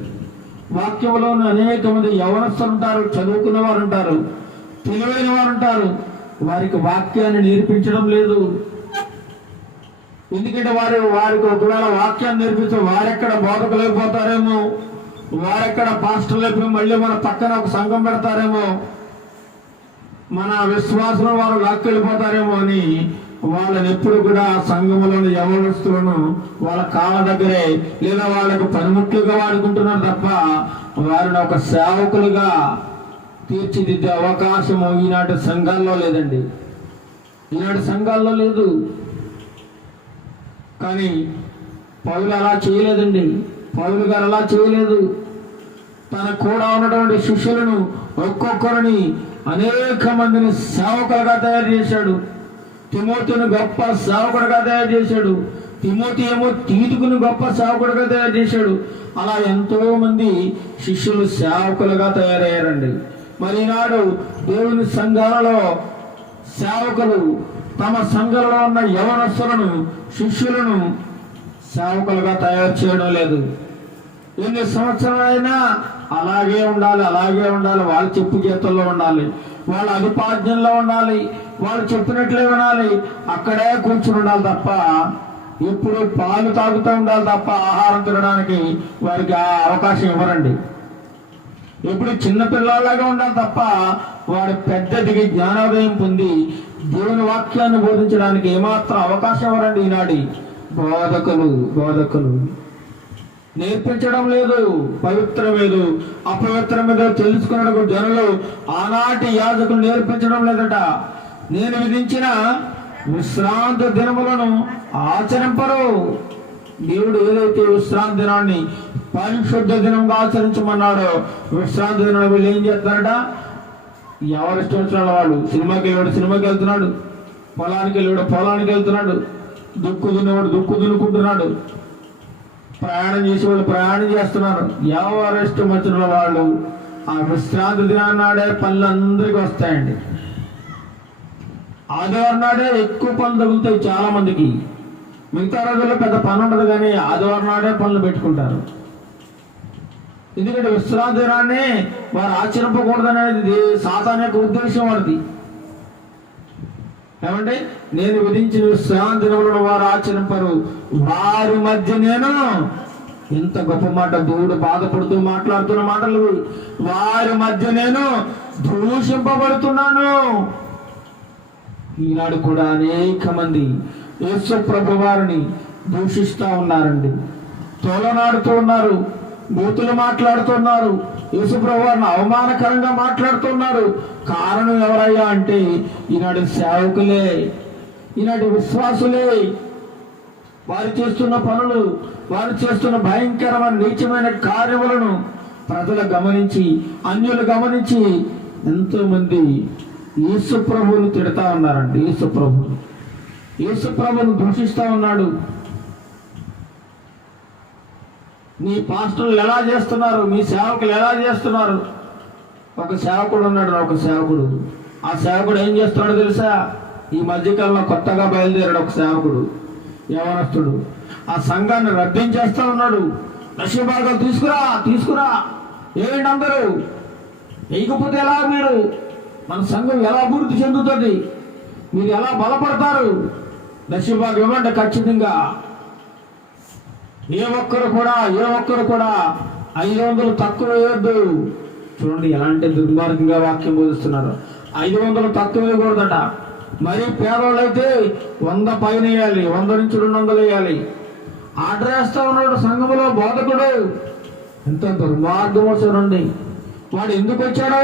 వాక్యంలోని అనేక మంది యవనస్తులు ఉంటారు, చదువుకున్న వారు ఉంటారు, తెలివైన వారు ఉంటారు, వారికి వాక్యాన్ని నేర్పించడం లేదు. ఎందుకంటే వారికి ఒకవేళ వాక్యాన్ని నేర్పిస్తే వారెక్కడ బోధకులు అయిపోతారేమో, వారెక్కడ పాస్టర్లు అయిపోయి మళ్ళీ మన పక్కన ఒక సంఘం పెడతారేమో, మన విశ్వాసంలో వారు లాక్కెళ్ళిపోతారేమో అని వాళ్ళని ఎప్పుడు కూడా సంఘములోని యవనస్తులను వాళ్ళ కాళ్ళ దగ్గరే లేదా వాళ్ళకు పనిముట్లుగా వాడుకుంటున్నారు తప్ప వారిని ఒక సేవకులుగా తీర్చిదిద్దే అవకాశం ఈనాటి సంఘాల్లో లేదండి. ఈనాటి సంఘాల్లో లేదు. కానీ పౌలు అలా చేయలేదండి. పౌలు గారు అలా చేయలేదు. తన కూడా ఉన్నటువంటి శిష్యులను ఒక్కొక్కరిని అనేక మందిని సేవకులుగా తయారు చేశాడు. తిమోతిని గొప్ప సేవకుడిగా తయారు చేశాడు. తిమోతి ఏమో తీతుకుని గొప్ప సేవకుడిగా తయారు చేశాడు. అలా ఎంతో మంది శిష్యులు సేవకులుగా తయారయ్యారండి. మరి ఈనాడు దేవుని సంఘాలలో సేవకులు తమ సంఘంలో ఉన్న యవనస్తులను శిష్యులను సేవకులుగా తయారు చేయడం లేదు. ఎన్ని సంవత్సరాలైనా అలాగే ఉండాలి, అలాగే ఉండాలి, వాళ్ళ చెప్పు చేతుల్లో ఉండాలి, వాళ్ళ అధిపాజ్యంలో ఉండాలి, వాళ్ళు చెప్పినట్లే వినాలి, అక్కడే కూర్చుని ఉండాలి తప్ప ఎప్పుడు పాలు తాగుతూ ఉండాలి తప్ప ఆహారం తినడానికి వారికి ఆ అవకాశం ఇవ్వరండి. ఎప్పుడు చిన్నపిల్లలాగా ఉండాలి తప్ప వాడు పెద్ద దిగి జ్ఞానోదయం పొంది దేవుని వాక్యాన్ని బోధించడానికి ఏమాత్రం అవకాశం ఇవ్వరండి. ఈనాటి బోధకులు నేర్పించడం లేదు. పవిత్రమేదో అపవిత్రమేదో తెలుసుకున్నట్టు జనులు ఆనాటి యాజకులు నేర్పించడం లేదట. నేను విధించిన విశ్రాంతి దినములను ఆచరింపరు. దేవుడు ఏదైతే విశ్రాంతి దినాన్ని పరిశుద్ధ దినంగా ఆచరించమన్నాడో విశ్రాంతి దినం వీళ్ళు ఏం చేస్తారట? ఎవరు ఇష్టం వచ్చిన వాళ్ళు సినిమాకి వెళ్ళాడు, సినిమాకి వెళ్తున్నాడు, పొలానికి వెళ్ళాడు, పొలానికి వెళ్తున్నాడు, దుక్కు దున్నేవాడు దుక్కు దున్నుకుంటున్నాడు, ప్రయాణం చేసేవాళ్ళు ప్రయాణం చేస్తున్నారు. ఎవరు ఇష్టం వచ్చిన వాళ్ళు ఆ విశ్రాంతి దినాన్ని నాడే పనులు అందరికీ వస్తాయండి. ఆదివారం నాడే ఎక్కువ పనులు తగులుతాయి చాలా మందికి. మిగతా రోజుల్లో పెద్ద పని ఉండదు, కానీ ఆదివారం నాడే పనులు పెట్టుకుంటారు. ఎందుకంటే విశ్రాంతి దినాన్ని వారు ఆచరింపకూడదనేది సాతాను యొక్క ఉద్దేశం వారిది. ఏమంటే నేను విధించిన విశ్రాంతి దినములను వారు ఆచరింపరు, వారి మధ్య నేను ఎంత గొప్ప మాట, దేవుడు బాధపడుతూ మాట్లాడుతున్న మాటలు. వారి మధ్య నేను దూషింపబడుతున్నాను. ఈనాడు కూడా అనేక మంది యేసు ప్రభు వారిని దూషిస్తూ ఉన్నారండి, తోలనాడుతూ ఉన్నారు, బూతులు మాట్లాడుతున్నారు, యేసు ప్రభు వారిని అవమానకరంగా మాట్లాడుతున్నారు. కారణం ఎవరయ్యా అంటే ఈనాడు సేవకులే, ఈనాటి విశ్వాసులే. వారు చేస్తున్న పనులు, వారు చేస్తున్న భయంకరమైన నీచమైన కార్యములను ప్రజలు గమనించి, అన్యులు గమనించి ఎంతో మంది యేసు ప్రభువును తిడతా ఉన్నారండి. యేసు ప్రభువును దూషిస్తూ ఉన్నాడు. నీ పాస్టర్లు ఎలా చేస్తున్నారు, మీ సేవకులు ఎలా చేస్తున్నారు? ఒక సేవకుడు ఉన్నాడు, ఒక సేవకుడు. ఆ సేవకుడు ఏం చేస్తున్నాడో తెలుసా? ఈ మధ్యకాలంలో కొత్తగా బయలుదేరాడు ఒక సేవకుడు, యవనస్తుడు. ఆ సంఘాన్ని రద్దించేస్తా ఉన్నాడు. దశభాగాలు తీసుకురా ఏంటి అందరూ వేయకపోతే ఎలా? మీరు మన సంఘం ఎలా అభివృద్ధి చెందుతుంది? మీరు ఎలా బలపడతారు? దశభాగం ఇవ్వండి ఖచ్చితంగా. ఏ ఒక్కరు కూడా 500 తక్కువ వేయొద్దు. చూడండి ఎలాంటి దుర్మార్గంగా వాక్యం బోధిస్తున్నారు. 500 తక్కువ వేయకూడదట. మరి పేదవాళ్ళు అయితే 100 పైన వేయాలి, 100 నుంచి 200 వేయాలి. ఆర్డర్ వేస్తా ఉన్నాడు సంఘములో బోధకుడు. ఎంత దుర్మార్గమో చూడండి. వాడు ఎందుకు వచ్చాడు?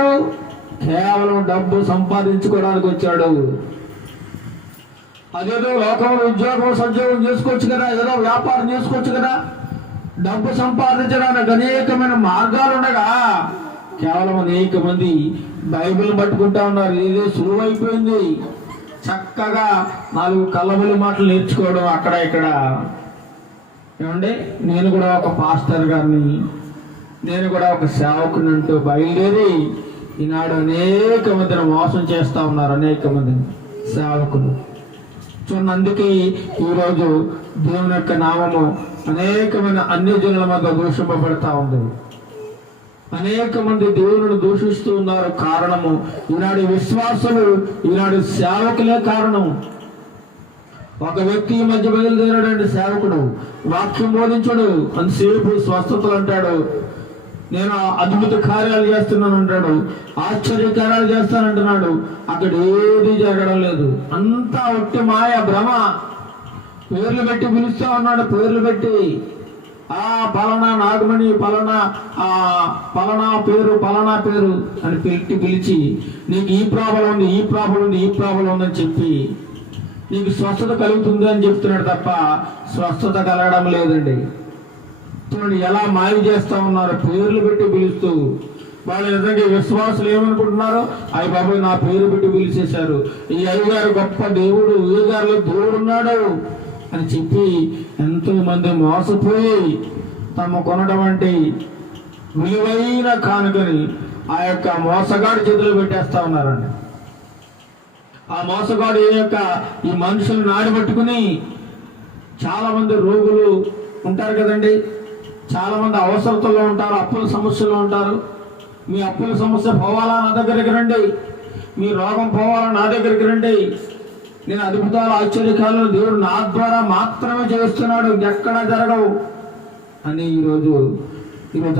కేవలం డబ్బు సంపాదించుకోవడానికి వచ్చాడు. అదేదో లోకంలో ఉద్యోగం సద్యోగం చేసుకోవచ్చు కదా, ఏదో వ్యాపారం చేసుకోవచ్చు కదా. డబ్బు సంపాదించడానికి అనేకమైన మార్గాలు ఉండగా కేవలం అనేక మంది బైబిల్ పట్టుకుంటా ఉన్నారు. ఇదే సులువైపోయింది. చక్కగా 4 కల్లబులి మాటలు నేర్చుకోవడం అక్కడ ఇక్కడ. ఏమండి, నేను కూడా ఒక పాస్టర్ గారిని, నేను కూడా ఒక సేవకుని అంటూ బయలుదేరి ఈనాడు అనేక మందిని మోసం చేస్తూ ఉన్నారు. అనేక మందిని సేవకులు చూడండి. అందుకే ఈరోజు దేవుని యొక్క నామము అనేకమైన అన్యజనుల మధ్య దూషింపబడతా ఉంది. అనేక మంది దేవుని దూషిస్తూ ఉన్నారు. కారణము ఈనాడు విశ్వాసులు, ఈనాడు సేవకులే కారణం. ఒక వ్యక్తి ఈ మధ్య బయలుదేరాడండి, సేవకుడు, వాక్యం బోధించుడు, అంతసేపు స్వస్థతలు అంటాడు, నేను అద్భుత కార్యాలు చేస్తున్నాను అంటాడు, ఆశ్చర్య కార్యాలు చేస్తానంటున్నాడు. అక్కడ ఏది జరగడం లేదు, అంతా ఒట్టి మాయ, భ్రమ. పేర్లు పెట్టి పిలుస్తా ఉన్నాడు, పేర్లు పెట్టి పలానా నాగమణి, పలానా పేరు అని పిలిచి నీకు ఈ ప్రాబ్లం ఉంది, ఈ ప్రాబ్లం ఉంది, ఈ ప్రాబ్లం ఉందని చెప్పి నీకు స్వస్థత కలుగుతుంది అని చెప్తున్నాడు తప్ప స్వస్థత కలగడం లేదండి. చూడండి ఎలా మాయ చేస్తా ఉన్నారు, పేర్లు పెట్టి పిలుస్తూ. వాళ్ళు నిజంగా విశ్వాసులు ఏమనుకుంటున్నారు, అయ్య బాబు నా పేరు పెట్టి పిలిచేశారు, ఈ అయ్యగారు గొప్ప దేవుడు, అయ్యగారిలో దేవుడు ఉన్నాడు అని చెప్పి ఎంతో మంది మోసపోయి తమ కొనటువంటి విలువైన కానుకని ఆ యొక్క మోసగాడి చేతులు పెట్టేస్తా ఉన్నారండి. ఆ మోసగాడు ఈ మనుషులు నాడిపట్టుకుని, చాలా మంది రోగులు ఉంటారు కదండి, చాలా మంది అవసరతల్లో ఉంటారు, అప్పుల సమస్యలో ఉంటారు. మీ అప్పుల సమస్య పోవాలా నా దగ్గరికి రండి, మీ రోగం పోవాలా నా దగ్గరికి రండి, నేను అద్భుతాలు ఆశ్చర్యకాలను దేవుడు నా ద్వారా మాత్రమే చేస్తున్నాడు, ఎక్కడా జరగవు అని ఈరోజు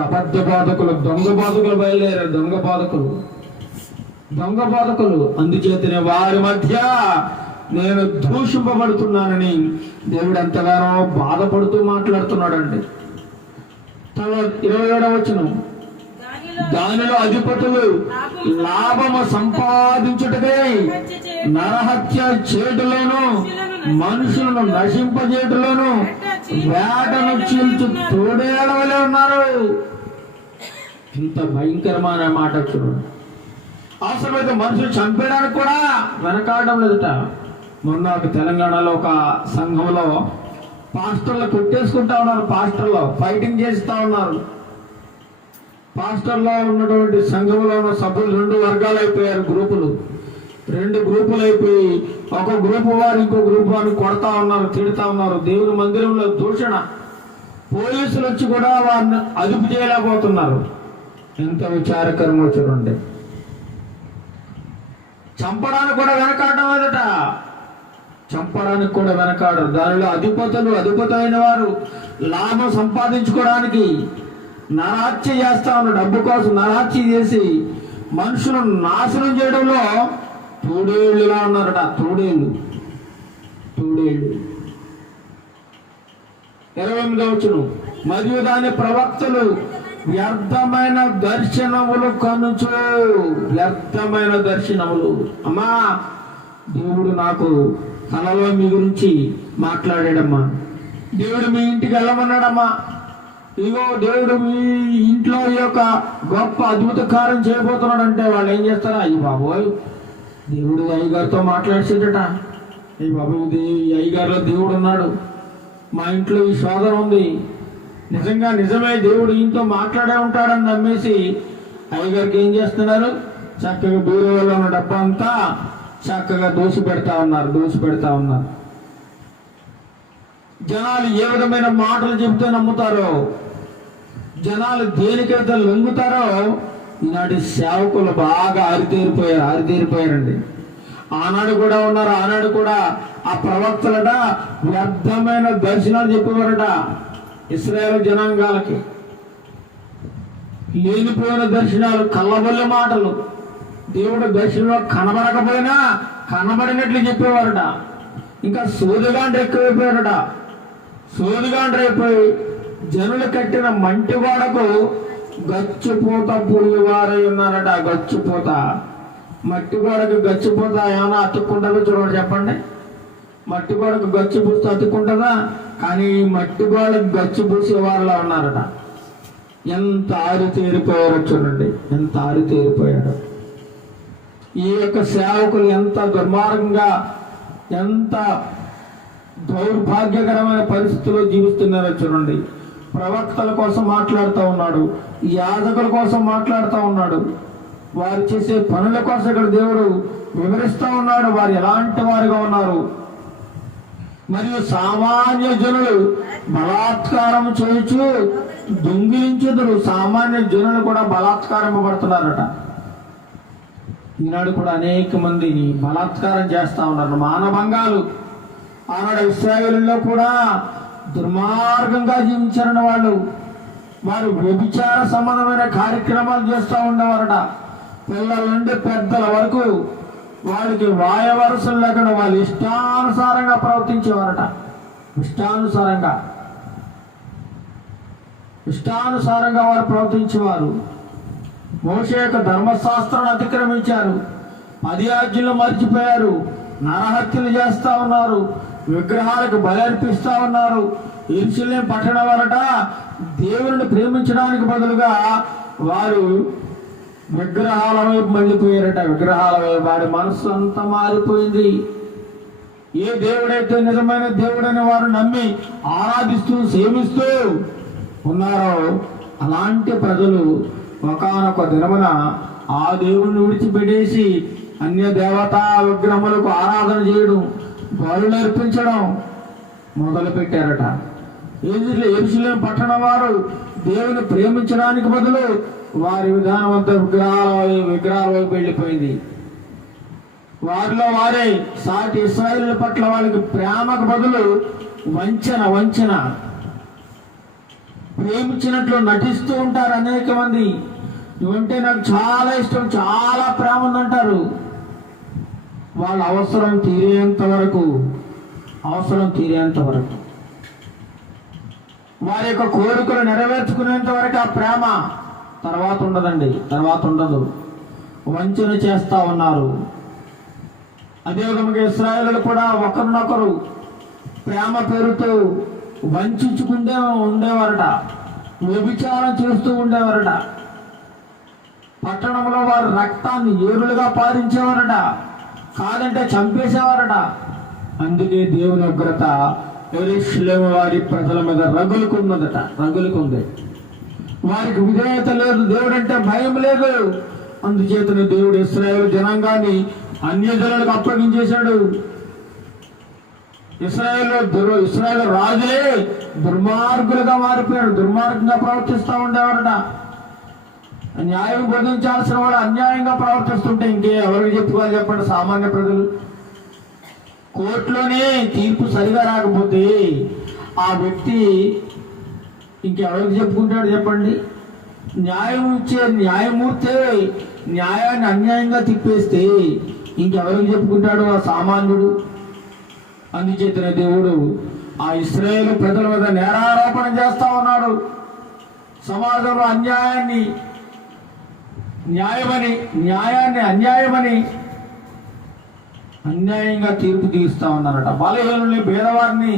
అబద్ధ బాధకులు, దొంగ బాధకులు బయలుదేరారు. దొంగ బాధకులు. అందుచేతనే వారి మధ్య నేను దూషింపబడుతున్నానని దేవుడు ఎంతగానో బాధపడుతూ మాట్లాడుతున్నాడండి. 27వ వచనం, దానిలో అధిపతులు లాభము సంపాదించుటకై నరహత్య చేటులోను, మనుషులను నశింపజేటులోను, వేటను చీల్చు తోడేడవలే ఉన్నారు. ఇంత భయంకరమైన మాట చూడండి. అవసరమైతే మనుషులు చంపేయడానికి కూడా వెనకాడడం లేదట. మొన్న ఒక తెలంగాణలో ఒక సంఘంలో పాస్టర్లు కొట్టేసుకుంటా ఉన్నారు, పాస్టర్లు ఫైటింగ్ చేస్తూ ఉన్నారు. పాస్టర్లో ఉన్నటువంటి సంఘంలో ఉన్న సభ్యులు 2 వర్గాలు అయిపోయారు, రెండు గ్రూపులు అయిపోయి ఒక గ్రూపు వారు ఇంకో గ్రూపు వారిని కొడతా ఉన్నారు, తిడుతా ఉన్నారు. దేవుని మందిరంలో దూషణ. పోలీసులు వచ్చి కూడా వారిని అదుపు చేయలేకపోతున్నారు. ఎంత విచారకరమో చూడండి. చంపడానికి కూడా వెనకాడరు. దానిలో అధిపతులైన వారు లాభం సంపాదించుకోవడానికి నరహత్య చేస్తా ఉన్నారు. డబ్బు కోసం నరహత్య చేసి మనుషులను నాశనం చేయడంలో తోడేళ్ళులా ఉన్నారట. తోడేళ్ళు. 28వ వచనం, మరియు దాని ప్రవక్తలు వ్యర్థమైన దర్శనములు కనుచు. వ్యర్థమైన దర్శనములు. అమ్మా, దేవుడు నాకు కలలో మీ గురించి మాట్లాడాడమ్మా, దేవుడు మీ ఇంటికి వెళ్ళమన్నాడమ్మా, ఇగో దేవుడు మీ ఇంట్లో ఈ యొక్క గొప్ప అద్భుత కార్యం చేయబోతున్నాడు అంటే వాళ్ళు ఏం చేస్తారా, అయ్యి బాబోయ్ దేవుడు అయ్యగారితో మాట్లాడేసేటట, అయ్యి బాబు ఈ అయ్యగారిలో దేవుడు ఉన్నాడు, మా ఇంట్లో ఈ శోధన ఉంది, నిజమే దేవుడు ఈయనతో మాట్లాడే ఉంటాడని నమ్మేసి అయ్యగారికి ఏం చేస్తున్నారు, చక్కగా బీరువాలో ఉన్న డబ్బా అంతా చక్కగా దోసి పెడతా ఉన్నారు. జనాలు ఏ విధమైన మాటలు చెబితే నమ్ముతారో, జనాలు దేనికైతే లొంగుతారో, ఈనాటి సేవకులు బాగా ఆరితేరిపోయారండి. ఆనాడు కూడా ఉన్నారు. ఆనాడు కూడా ఆ ప్రవక్తలట వ్యర్థమైన దర్శనాలు చెప్పేవారట ఇశ్రాయేలు జనాంగాలకి. లేనిపోయిన దర్శనాలు, కళ్ళబొల్లె మాటలు, దేవుడు దర్శనంలో కనబడకపోయినా కనబడినట్లు చెప్పేవారట. ఇంకా సోదిగాండ్రు ఎక్కువైపోయారట. సోదిగాండ్రైపోయి జనులు కట్టిన మంటి గోడకు గచ్చిపోత పులివారై ఉన్నారట. గచ్చిపోత, మట్టి గోడకు గచ్చిపోత ఏమైనా అతుక్కుంటుందో చూడండి, చెప్పండి. మట్టి గోడకు గచ్చి పూస్తే అతుక్కుంటుందా? కానీ ఈ మట్టి గోడకు గచ్చి పూసే వారిలా ఉన్నారట. ఎంత ఆరితేరిపోయారో చూడండి, ఎంత ఆరితేరిపోయారో. ఈ యొక్క సేవకులు ఎంత దుర్మార్గంగా, ఎంత దౌర్భాగ్యకరమైన పరిస్థితుల్లో జీవిస్తున్నారో చూడండి. ప్రవక్తల కోసం మాట్లాడుతూ ఉన్నాడు, యాజకుల కోసం మాట్లాడుతూ ఉన్నాడు, వారు చేసే పనుల కోసం ఇక్కడ దేవుడు వివరిస్తూ ఉన్నాడు. వారు ఎలాంటి వారుగా ఉన్నారు, మరియు సామాన్య జనులు బలాత్కారం చేయొచ్చు దొంగిలించుదురు. సామాన్య జనులు కూడా బలాత్కారింపబడుతున్నారట. ఈనాడు కూడా అనేక మంది బలాత్కారం చేస్తా ఉన్నారు, మానభంగాలు. ఆనాడు ఇశ్రాయేలులో కూడా దుర్మార్గంగా జీవించారన్న వాళ్ళు, వారు వ్యభిచార సంబంధమైన కార్యక్రమాలు చేస్తూ ఉండేవారట. పిల్లల నుండి పెద్దల వరకు వాళ్ళకి వాయవరసలు లేకుండా వాళ్ళు ఇష్టానుసారంగా ప్రవర్తించేవారట. ఇష్టానుసారంగా వారు ప్రవర్తించేవారు. మోషే యొక్క ధర్మశాస్త్రాన్ని అతిక్రమించారు, 10 ఆజ్ఞలు మర్చిపోయారు, నరహత్యలు చేస్తా ఉన్నారు, విగ్రహాలకు బలి అర్పిస్తా ఉన్నారు. యెరూషలేము పట్టణం వరట దేవుని ప్రేమించడానికి బదులుగా వారు విగ్రహాల వైపు మళ్ళీపోయారట. విగ్రహాల వైపు వారి మనస్సు అంతా మారిపోయింది. ఏ దేవుడైతే నిజమైన దేవుడని వారు నమ్మి ఆరాధిస్తూ సేవిస్తూ ఉన్నారో అలాంటి ప్రజలు ఒకానొక దినమున ఆ దేవుణ్ణి విడిచిపెట్టేసి అన్య దేవతా విగ్రహములకు ఆరాధన చేయడం, బలులు అర్పించడం మొదలు పెట్టారట. యెరూషలేము పట్టణం వారు దేవుని ప్రేమించడానికి బదులు వారి విధానం అంతా విగ్రహాల వైపు వెళ్ళిపోయింది. వారిలో వారే సాటి ఇశ్రాయేలు పట్ల వాళ్ళకి ప్రేమకు బదులు వంచన ప్రేమించినట్లు నటిస్తూ ఉంటారు అనేక మంది. నువ్వంటే నాకు చాలా ఇష్టం, చాలా ప్రేమ ఉందంటారు. వాళ్ళ అవసరం తీరేంత వరకు వారి యొక్క కోరికలు నెరవేర్చుకునేంత వరకు ఆ ప్రేమ, తర్వాత ఉండదు. వంచన చేస్తా ఉన్నారు. అదేవిధంగా ఇశ్రాయేలులు కూడా ఒకరినొకరు ప్రేమ పేరుతో వంచుకుంటే ఉండేవారట, వ్యభిచారం చేస్తూ ఉండేవారట. పట్టణంలో వారు రక్తాన్ని ఏరులుగా పారించేవారట, కాదంటే చంపేసేవారట. అందుకే దేవుని ఉగ్రత యెరూషలేము వారి ప్రజల మీద రగులుకుంది. వారికి విధేయత లేదు, దేవుడంటే భయం లేదు. అందుచేతనే దేవుడు ఇశ్రాయేలు జనాంగాన్ని అన్యజనులకు అప్పగించేశాడు. ఇశ్రాయేలు రాజులే దుర్మార్గులుగా మారిపోయారు, దుర్మార్గంగా ప్రవర్తిస్తూ ఉండేవారట. న్యాయం బోధించాల్సిన వాడు అన్యాయంగా ప్రవర్తిస్తుంటే ఇంకే ఎవరికి చెప్పుకోవాలి చెప్పండి? సామాన్య ప్రజలు. కోర్టులోనే తీర్పు సరిగా రాకపోతే ఆ వ్యక్తి ఇంకెవరికి చెప్పుకుంటాడు చెప్పండి? న్యాయం ఇచ్చే న్యాయమూర్తి న్యాయాన్ని అన్యాయంగా తిప్పేస్తే ఇంకెవరికి చెప్పుకుంటాడు ఆ సామాన్యుడు? అందుచేతనే దేవుడు ఆ ఇశ్రాయేలు ప్రజల మీద నేరారోపణ చేస్తా ఉన్నాడు. సమాజంలో అన్యాయాన్ని అన్యాయంగా తీర్పు తీరుస్తా ఉన్నారట. బలహీనుల్ని, పేదవారిని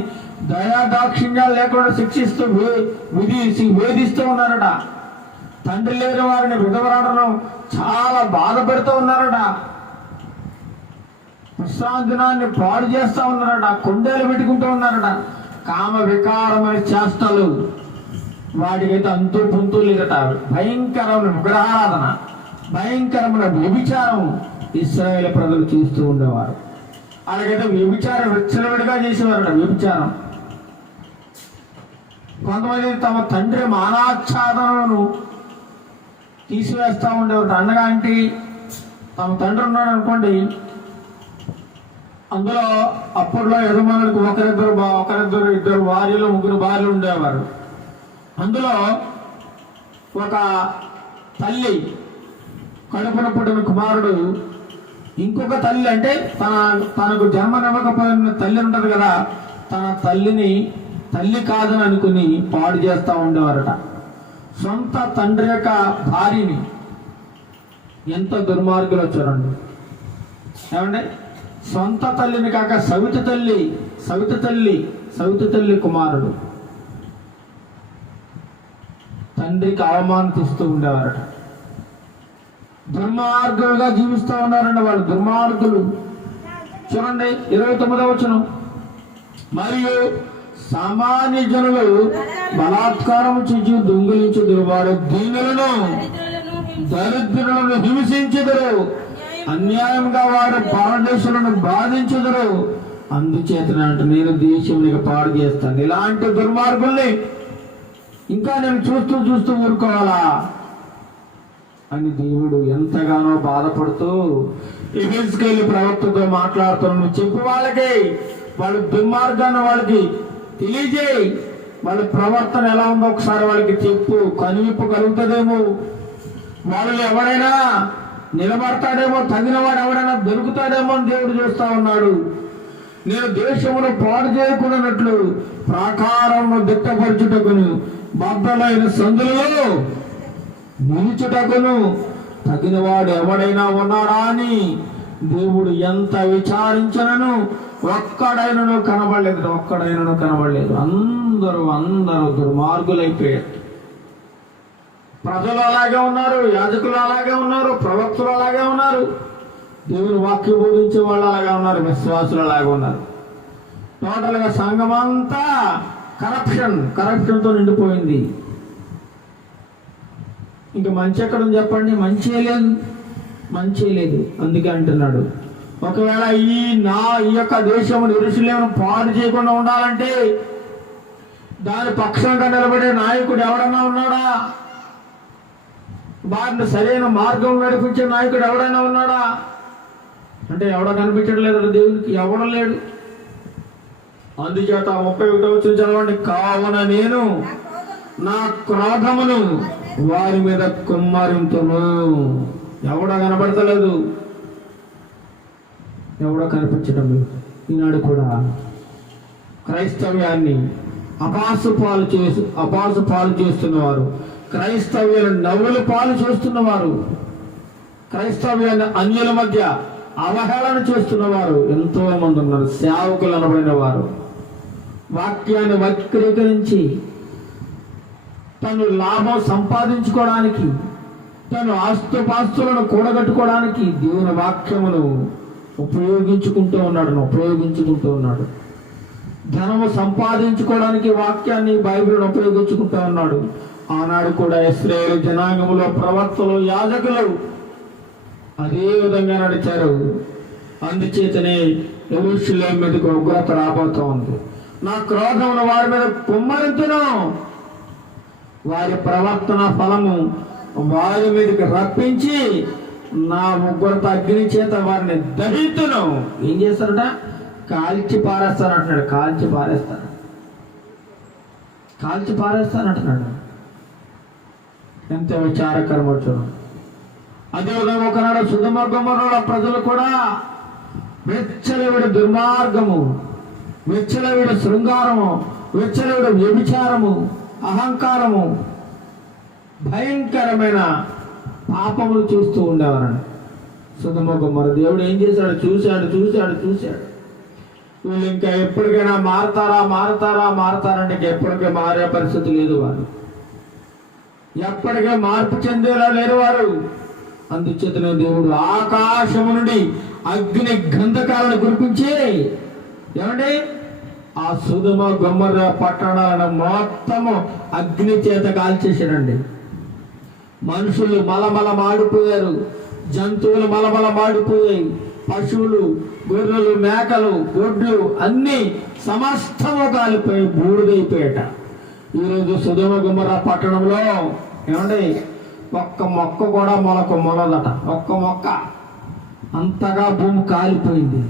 దయాదాక్షిణ్యాలు లేకుండా శిక్షిస్తూ వేధిస్తూ ఉన్నారట. తండ్రి లేని వారిని, విధవరాలను చాలా బాధ పెడుతూ ఉన్నారట. విశ్రాంతి దినాన్ని పాడు చేస్తూ ఉన్నారట, కొండేలు పెట్టుకుంటూ ఉన్నారట. కామ వికారమైన చేష్టలు, వాటికైతే అంతూ పొంతూ లేదట. భయంకరమైన విగ్రహారాధన, భయంకరమైన వ్యభిచారం ఇశ్రాయేలు ప్రజలు చూస్తూ ఉండేవారు. అలాగైతే వ్యభిచారం విచ్చలవిడిగా చేసేవారట. వ్యభిచారం, కొంతమంది తమ తండ్రి మానాచ్ఛాదనను తీసివేస్తూ ఉండేవారు. అన్నగా అంటే తమ తండ్రి ఉన్నాడు అనుకోండి, అందులో అప్పట్లో యజమానులకు ఇద్దరు భార్యలు, 3 భార్యలు ఉండేవారు. అందులో ఒక తల్లి కడుపున పుట్టిన కుమారుడు ఇంకొక తల్లి, అంటే తనకు జన్మనివ్వకపోయిన తల్లి ఉంటుంది కదా, తన తల్లిని తల్లి కాదని అనుకుని పాడు చేస్తూ ఉండేవారట. సొంత తండ్రి యొక్క భార్యని. ఎంత దుర్మార్గులు చూడండి. ఏమంటే సొంత తల్లిని కాక సవితి తల్లి కుమారుడు తండ్రికి అవమానిస్తూ ఉండేవారట. దుర్మార్గులుగా జీవిస్తూ ఉన్నారండి వాళ్ళు, దుర్మార్గులు. చూడండి 29వ వచనం. మరియు సామాన్య జనులు బలాత్కారం చేసి దొంగిలించుదురు, వారు దీనులను దరిద్రులను హింసించుదురు, అన్యాయంగా వారు పరదేశులను బాధించుదురు, అందుచేతనే అంట నేను దేశంలో పాడు చేస్తాను. ఇలాంటి దుర్మార్గుల్ని ఇంకా నేను చూస్తూ చూస్తూ ఊరుకోవాలా అని దేవుడు ఎంతగానో బాధపడుతూ యెహెజ్కేలు ప్రవక్తతో మాట్లాడుతున్నాడు. నువ్వు చెప్పు వాళ్ళకి, వాళ్ళ దుర్మార్గాన్ని వాళ్ళకి తెలియజేయి, వాళ్ళ ప్రవర్తన ఎలా ఉందో ఒకసారి వాళ్ళకి చెప్పు. కనువిప్పు కలుగుతుందేమో, వాళ్ళు ఎవరైనా నిలబడతాడేమో, తగినవాడు ఎవరైనా దొరుకుతాడేమో అని దేవుడు చూస్తా ఉన్నాడు. నేను దేశమును పాడు చేయకూడనట్లు ప్రాకారమును దిట్టపరచుటకును బద్దలైన సందులలో నిలుచుటకును తగినవాడు ఎవడైనా ఉన్నాడా అని దేవుడు ఎంత విచారించనను ఒక్కడైనను కనబడలేదు. అందరూ దుర్మార్గులైపోయారు. ప్రజలు అలాగే ఉన్నారు, యాజకులు అలాగే ఉన్నారు, ప్రవక్తలు అలాగే ఉన్నారు, దేవుని వాక్యం బోధించే వాళ్ళు అలాగే ఉన్నారు, విశ్వాసులు అలాగే ఉన్నారు. టోటల్గా సంఘం అంతా కరప్షన్తో నిండిపోయింది. ఇంకా మంచి ఎక్కడ చెప్పండి? మంచి లేదు. అందుకే అంటున్నాడు, ఒకవేళ ఈ యొక్క దేశం యెరూషలేమును పాడు చేయకుండా ఉండాలంటే దాని పక్షంగా నిలబడే నాయకుడు ఎవడన్నా ఉన్నాడా? వారిని సరైన మార్గం నడిపించే నాయకుడు ఎవడైనా ఉన్నాడా అంటే ఎవడ కనిపించడం లేదు దేవునికి, ఎవడ లేడు. అందుచేత 31వ వచనం చదవండి. కావున నేను నా క్రోధమును వారి మీద కుమ్మరింతును. ఎవడ కనబడతలేదు, ఎవడ కనిపించడం లేదు. ఈనాడు కూడా క్రైస్తవ్యాన్ని అపాసు పాలు చేస్తున్నవారు, క్రైస్తవ్యాన్ని నవ్వుల పాలు చేస్తున్నవారు, క్రైస్తవ్యాన్ని అన్యుల మధ్య అవహేళన చేస్తున్నవారు ఎంతో మంది ఉన్నారు. సేవకులు అనబడిన వారు వాక్యాన్ని వక్రీకరించి తను లాభం సంపాదించుకోవడానికి, తను ఆస్తుపాస్తులను కూడగట్టుకోవడానికి దేవుని వాక్యమును ఉపయోగించుకుంటూ ఉన్నాడు. ధనము సంపాదించుకోవడానికి వాక్యాన్ని, బైబిల్ను ఉపయోగించుకుంటూ ఉన్నాడు. ఆనాడు కూడా ఇశ్రాయేలు జనాంగములో ప్రవక్తలు, యాజకులు అదే విధంగా నడిచారు. అందుచేతనే యెరూషలేము మీదకు ఉగ్రత రాబోతూ ఉంది. నా క్రోధమును వారి మీద కుమ్మరింతును, వారి ప్రవర్తన ఫలము వారి మీదకి రప్పించి నా ఉగ్రత అగ్ని చేత వారిని దహితును. ఏం చేస్తారట? కాల్చి పారేస్తానంటున్నాడు. కాల్చి పారేస్తానంటున్నాడు. ఎంత విచారకరమో చూడండి. అదేవిధంగా ఒకనాడు సొదొమ గొమొర్రా ప్రజలు కూడా వెచ్చలవిడి దుర్మార్గము, వెచ్చలవిడి శృంగారము, వెచ్చలవిడి వ్యభిచారము, అహంకారము, భయంకరమైన పాపములు చూస్తూ ఉండేవారండి సొదొమ గొమొర్రా. దేవుడు ఏం చేశాడు? చూశాడు. వీళ్ళు ఇంకా ఎప్పటికైనా మారతారంటే ఎప్పటికే మారే పరిస్థితి లేదు. వారు ఎప్పటికే మార్పు చెందేలా లేరు వారు. అందుచేతనే దేవుడు ఆకాశము నుండి అగ్ని గంధకాలను కురిపించి ఏమండి ఆ సొదొమ గొమొర్రా పట్టణాలను మొత్తము అగ్ని చేత కాల్చేసాడండి. మనుషులు మలమల మాడిపోయారు, జంతువులు మలమల మాడిపోయాయి, పశువులు, గొర్రెలు, మేకలు, గొడ్లు అన్ని సమస్తము కాలిపోయి బూడిదైపోయాట. ఈరోజు సొదొమ గొమొర్రా పట్టణంలో ఏమండి ఒక్క మొక్క కూడా మొలదట. ఒక్క మొక్క, అంతగా భూమి కాలిపోయింది.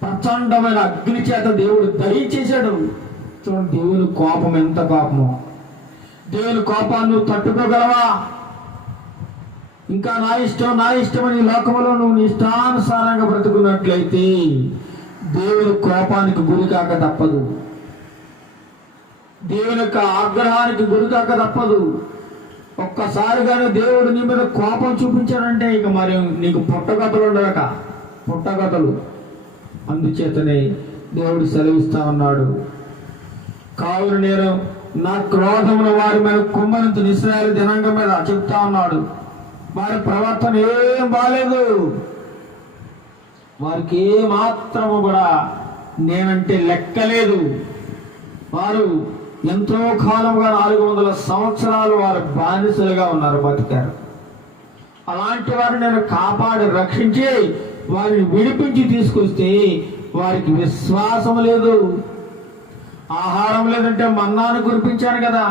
ప్రచండమైన అగ్ని చేత దేవుడు దహించేశాడు. చూడండి దేవుని కోపం ఎంత కోపమో. దేవుని కోపాన్ని నువ్వు తట్టుకోగలవా? ఇంకా నా ఇష్టం అని లోకంలో నువ్వు నీ ఇష్టానుసారంగా బ్రతుకున్నట్లయితే దేవుని కోపానికి గురికాక తప్పదు, దేవుని యొక్క ఆగ్రహానికి గురికాక తప్పదు. ఒక్కసారిగానే దేవుడు నీ మీద కోపం చూపించాడంటే ఇక మరి నీకు పుట్టగతులు ఉండక పుట్టగతులు. అందుచేతనే దేవుడు సెలవిస్తా ఉన్నాడు. కావున నేను నా క్రోధమును వారి మీద కుమ్మరింతును, ఇశ్రాయేలు జనాంగం మీద చెప్తా ఉన్నాడు. వారి ప్రవర్తన ఏం బాలేదు, వారికి ఏ మాత్రము కూడా నేనంటే లెక్కలేదు. వారు ఎంతో కాలంగా 400 సంవత్సరాలు వారు బానిసలుగా ఉన్నారు, బతికారు. అలాంటి వారిని నేను కాపాడి రక్షించి వారిని విడిపించి తీసుకొస్తే వారికి విశ్వాసం లేదు. ఆహారం లేదంటే మన్నాను కురిపించాను కదా,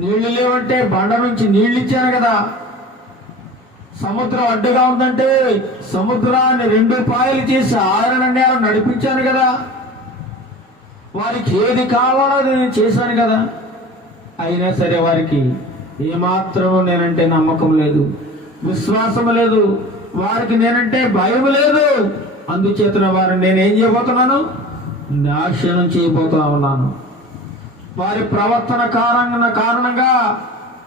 నీళ్లు లేవంటే బండ నుంచి నీళ్ళు ఇచ్చాను కదా, సముద్రం అడ్డుగా ఉందంటే సముద్రాన్ని 2 పాయలు చేసి ఆరణ నేల నడిపించాను కదా, వారికి ఏది కావాలో నేను చేశాను కదా. అయినా సరే వారికి ఏమాత్రం నేనంటే నమ్మకం లేదు, విశ్వాసం లేదు, వారికి నేనంటే భయం లేదు. అందుచేతన వారిని నేనేం చేయబోతున్నాను? నాశనం చేయబోతా ఉన్నాను. వారి ప్రవర్తన కారణంగా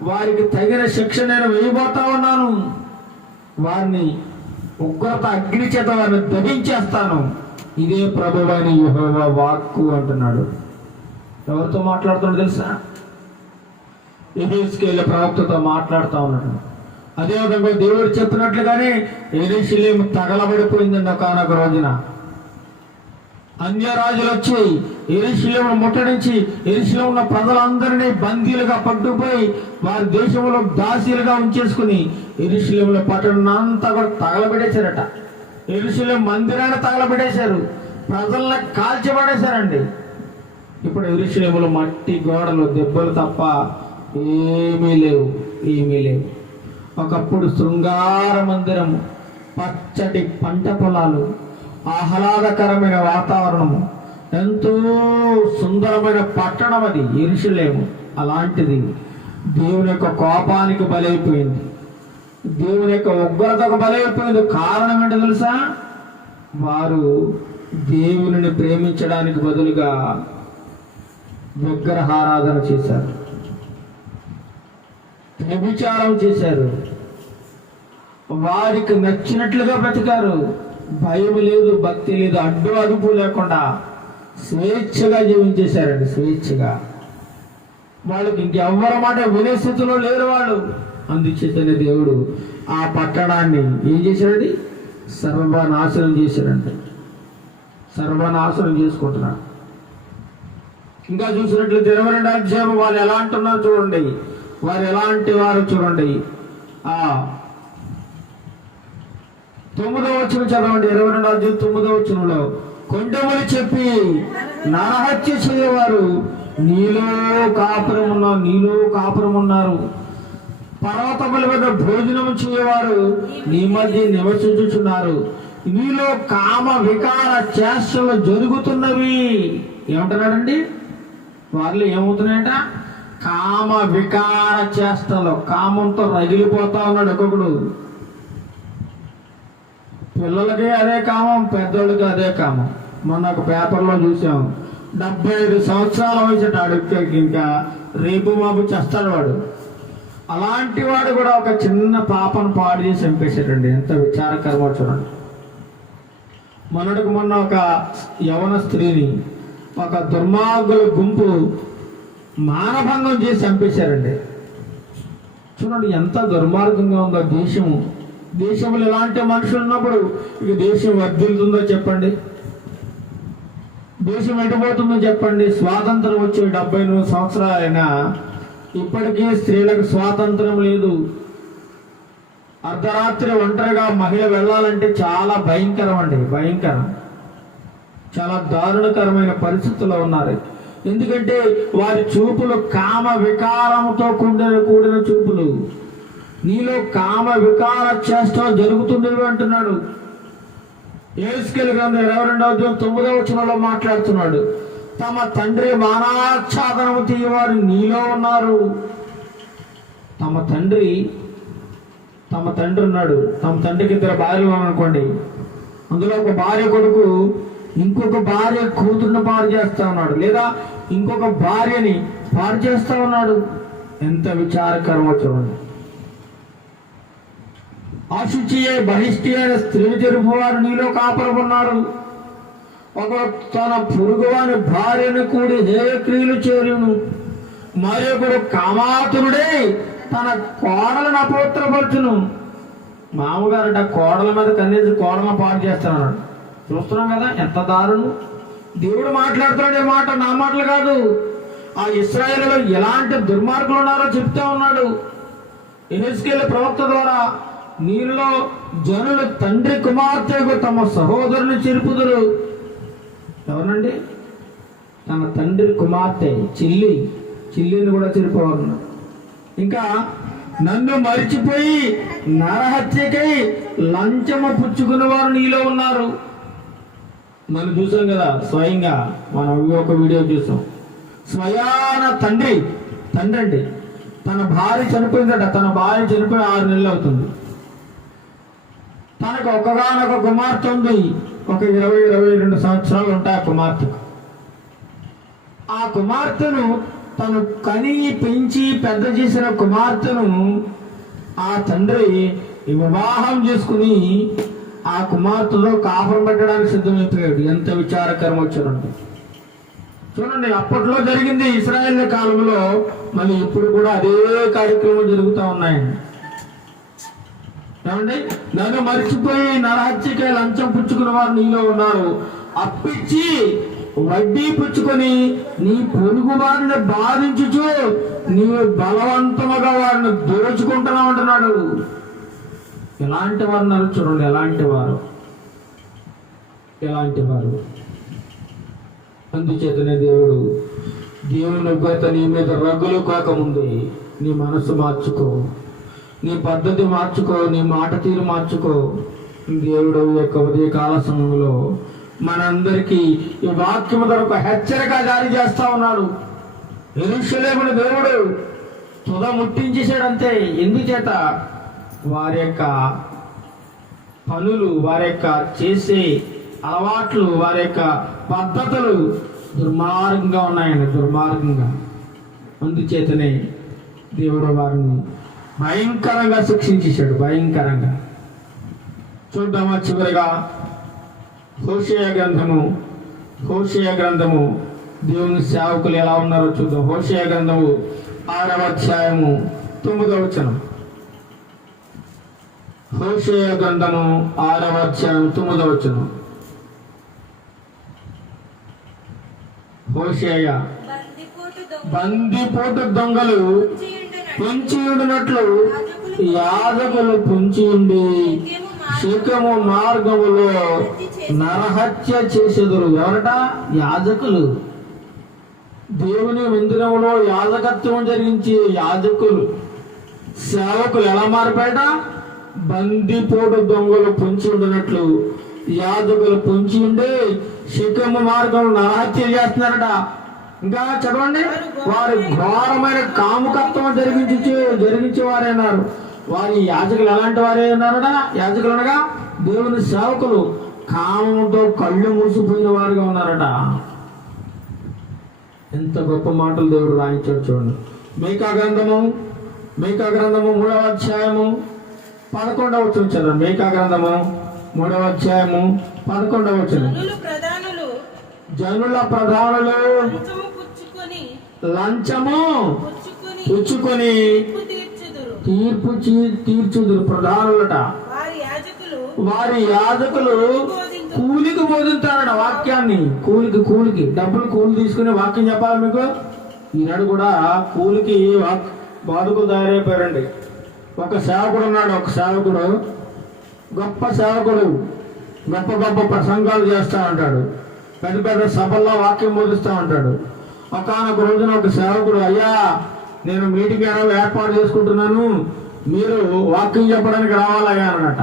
వారికి తగిన శిక్ష నేను వేయబోతా ఉన్నాను. వారిని ఉగ్రత అగ్ని చేత వారిని దహించేస్తాను. ఇదే ప్రభువైన యెహోవా వాక్కు అంటున్నాడు. ఎవరితో మాట్లాడుతున్నాడు తెలుసా? యెహెజ్కేలు ప్రవక్తతో మాట్లాడుతూ ఉన్నాడు. అదేవిధంగా దేవుడు చెప్పినట్లుగానే యెరూషలేము తగలబడిపోయిందండి. ఒకనొక రోజున అన్య రాజులు వచ్చి యెరూషలేమును ముట్టడించి యెరూషలేములో ఉన్న ప్రజలందరినీ బందీలుగా పట్టుకుపోయి వారి దేశంలో దాసీలుగా ఉంచేసుకుని యెరూషలేములో పట్టణం అంతా కూడా తగలబెట్టేశారట. యెరూషలేము మందిరాన్ని తగలబెట్టేశారు, ప్రజల్ని కాల్చిపడేశారండి. ఇప్పుడు యెరూషలేములో మట్టి గోడలు దెబ్బలు తప్ప ఏమీ లేవు. ఒకప్పుడు శృంగార మందిరము, పచ్చటి పంట పొలాలు, ఆహ్లాదకరమైన వాతావరణము, ఎంతో సుందరమైన పట్టణం అది యెరూషలేము. అలాంటిది దేవుని యొక్క కోపానికి బలైపోయింది, దేవుని యొక్క ఉగ్రతకు బలైపోయింది. కారణం ఏంటో తెలుసా? వారు దేవుని ప్రేమించడానికి బదులుగా విగ్రహారాధన చేశారు, వ్యభిచారం చేశారు, వారికి నచ్చినట్లుగా బ్రతికారు. భయం లేదు, భక్తి లేదు, అడ్డు అదుపు లేకుండా స్వేచ్ఛగా జీవించేశారండి. స్వేచ్ఛగా వాళ్ళకి ఇంకెవ్వరి మాట వినే స్థితిలో లేరు వాళ్ళు. అందుచేతనే దేవుడు ఆ పట్టణాన్ని ఏం చేశాడండి? సర్వనాశనం చేశాడంటే సర్వనాశనం చేసుకుంటున్నాడు. ఇంకా చూసినట్లయితే 22వ అధ్యాయం వాళ్ళు ఎలా అంటున్నారు చూడండి. వారు ఎలాంటి వారు చూడండి. 9వ వచనం చదవండి. 22వ అధ్యాయం 9వ వచనంలో, కొండములు చెప్పి నరహత్య చేయవారు నీలో కాపురం ఉన్నారు. పర్వతముల మీద భోజనం చేయవారు నీ మధ్య నివసించుచున్నారు. నీలో కామ వికార చేష్టలు జరుగుతున్నవి. ఏమంటున్నాడండి? వాళ్ళు ఏమవుతున్నాయట? కామ వికార చేష్టలు, కామంతో రగిలిపోతా ఉన్నాడు ఒక్కొక్కడు. పిల్లలకి అదే కామం, పెద్దోళ్ళకి అదే కామం. మొన్న ఒక పేపర్లో చూసాం, 75 సంవత్సరాల వయసు అడుగుకి ఇంకా రేపు మాపు చేస్తాడు వాడు. అలాంటి వాడు కూడా ఒక చిన్న పాపను పాడు చేసి చంపేశాడండి. ఎంత విచారకరమో చూడండి. మొన్న ఒక యవన స్త్రీని ఒక దుర్మార్గుల గుంపు మానభంగం చేసి చంపేశారండి. చూడండి ఎంత దుర్మార్గంగా ఉందో దేశము. దేశంలో ఎలాంటి మనుషులు ఉన్నప్పుడు ఇక దేశం వర్ధిల్తుందో చెప్పండి, దేశం ఎటుపోతుందో చెప్పండి. స్వాతంత్రం వచ్చి 78 సంవత్సరాలైనా ఇప్పటికీ స్త్రీలకు స్వాతంత్రం లేదు. అర్ధరాత్రి ఒంటరిగా మహిళ వెళ్ళాలంటే చాలా భయంకరం, చాలా దారుణకరమైన పరిస్థితుల్లో ఉన్నారు. ఎందుకంటే వారి చూపులు కామ వికారంతో కూడిన చూపులు. నీలో కామ వికార చేష్టం జరుగుతుండేవి అంటున్నాడు. యెహెజ్కేలు గ్రంథం 22వ అధ్యాయం 9వ వచనంలో మాట్లాడుతున్నాడు. తమ తండ్రి మానాచ్ఛాదనము తీయవారు నీలో ఉన్నారు. తమ తండ్రి ఉన్నాడు. తమ తండ్రికి 2 భార్యలు అనుకోండి. అందులో ఒక భార్య కొడుకు ఇంకొక భార్య కూతురుని పాడు చేస్తా ఉన్నాడు, లేదా ఇంకొక భార్యని పాడు చేస్తా ఉన్నాడు. ఎంత విచారకరమో చూడండి. అశుచి బహిష్టి అయిన స్త్రీని జరుపువారు నీలో కాపురం ఉన్నారు. ఒకడు తన పొరుగువాని భార్యను కూడి హేయక్రియలు చేరును. మరొకడు కామాతురుడే తన కోడలను అపవిత్రపరచును. మామగారట కోడల మీద కన్నీసి కోడలను పాడు చేస్తున్నాడు. చూస్తున్నాం కదా ఎంత దారుణం. దేవుడు మాట్లాడుతున్నాడు. ఏ మాట నా మాటలు కాదు. ఆ ఇశ్రాయేలులో ఎలాంటి దుర్మార్గులు ఉన్నారో చెప్తా ఉన్నాడు యెహెజ్కేలు ప్రవక్త ద్వారా. నీలో జనులు తండ్రి కుమార్తెకు తమ సహోదరుని చెరుపుదురు, ఎవరండి? తన తండ్రి కుమార్తె చెల్లిని కూడా చెరిపోవాలి. ఇంకా నన్ను మరిచిపోయి నరహత్యకై లంచము పుచ్చుకున్న వారు నీలో ఉన్నారు. మనం చూసాం కదా, స్వయంగా మనం ఒక వీడియో చూసాం. స్వయాన తండ్రి అండి, తన భార్య చనిపోయిందట. తన భార్య చనిపోయి 6 నెలలు అవుతుంది. తనకు ఒకగానొక కుమార్తె ఉంది. ఒక 20-22 సంవత్సరాలు ఉంటాయి ఆ కుమార్తెకు. ఆ కుమార్తెను తను కని పెంచి పెద్ద చేసిన కుమార్తెను ఆ తండ్రి వివాహం చేసుకుని ఆ కుమార్తెలో కాపురం పెట్టడానికి సిద్ధమైపోయాడు. ఎంత విచారకరం వచ్చారంటే చూడండి. అప్పట్లో జరిగింది ఇశ్రాయేల్ కాలంలో, మళ్ళీ ఇప్పుడు కూడా అదే కార్యక్రమం జరుగుతూ ఉన్నాయండి. ఏమండి? నన్ను మర్చిపోయి నరహత్యకై లంచం పుచ్చుకున్న వారు నీలో ఉన్నారు. అప్పిచ్చి వడ్డీ పుచ్చుకొని నీ పొరుగు వారిని బాధించుచు నీవు బలవంతముగా వారిని దోచుకుంటున్నావు అంటున్నాడు. ఎలాంటి వారు ఉన్నారు చూడండి. ఎలాంటి వారు అందుచేతనే దేవుని ఉగ్రత నీ మీద రగ్గులు కాకముందే నీ మనసు మార్చుకో, నీ పద్ధతి మార్చుకో, నీ మాట తీరు మార్చుకో. దేవుడు యొక్క ఉదయకాల సమయంలో మనందరికీ ఈ వాక్యము ద్వారా ఒక హెచ్చరిక జారీ చేస్తా ఉన్నాడు. యెరూషలేమును దేవుడు తుద ముట్టించేశాడంతే. ఎందుచేత? వారి యొక్క పనులు, వారి యొక్క చేసే అలవాట్లు, వారి యొక్క పద్ధతులు దుర్మార్గంగా ఉన్నాయండి, దుర్మార్గంగా. అందుచేతనే దేవుడు వారిని భయంకరంగా శిక్షించేశాడు, భయంకరంగా. చూద్దామా చివరిగా హోషేయ గ్రంథము దేవుని సేవకులు ఎలా ఉన్నారో చూద్దాం. హోషేయ గ్రంథము 6వ అధ్యాయము 9వ వచనం. హోషేయ గ్రంథము 6వ అధ్యాయం 9వ వచనం. హోషేయ బందిపోటు దొంగలు పొంచి ఉండినట్లు యాజకులు పొంచి ఉండి శిఖము మార్గములో నరహత్య చేసేదురు. ఎవరట? యాజకులు. దేవుని మందిరంలో యాజకత్వం జరిగించే యాజకులు, సేవకులు ఎలా మారిపోయాట? బందిపోటు దొంగలు పొంచి ఉండినట్లు యాజకులు పొంచి ఉండి శిఖము మార్గంలో నరహత్య చేస్తున్నారట. ఇంకా చదవండి. వారు ఘోరమైన కాముకత్వం జరిగించేవారైనారు. వారి యాజకులు ఎలాంటి వారే ఉన్నారట? యాజకులు అనగా దేవుని సేవకులు కామంతో కళ్ళు మూసిపోయిన వారుగా ఉన్నారట. ఎంత గొప్ప మాటలు దేవుడు రాయించాడు చూడండి. మీకా గ్రంథము 3వ అధ్యాయము 11వ వచనం చదవండి. మీకా గ్రంథము 3వ అధ్యాయము 11వ వచనం. జనుల ప్రధానులు లంచము పుచ్చుకొని తీర్పు తీర్చుదురు. ప్రధానులట వారి యాజకులు కూలికి బోధించారట వాక్యాన్ని. కూలికి డబ్బులు కూలి తీసుకుని వాక్యం చెప్పాలి మీకు. ఈనాడు కూడా కూలికి బాధకులు తయారైపోయారండి. ఒక సేవకుడు ఉన్నాడు. ఒక సేవకుడు గొప్ప సేవకుడు, గొప్ప ప్రసంగాలు చేస్తా ఉంటాడు. పెద్ద సభల్లో వాక్యం బోధిస్తూ ఉంటాడు. ఒకానొక రోజున ఒక సేవకుడు, అయ్యా నేను మీటింగ్ ఏర్పాటు చేసుకుంటున్నాను, మీరు వాక్యం చెప్పడానికి రావాలయ్యా అన్నట.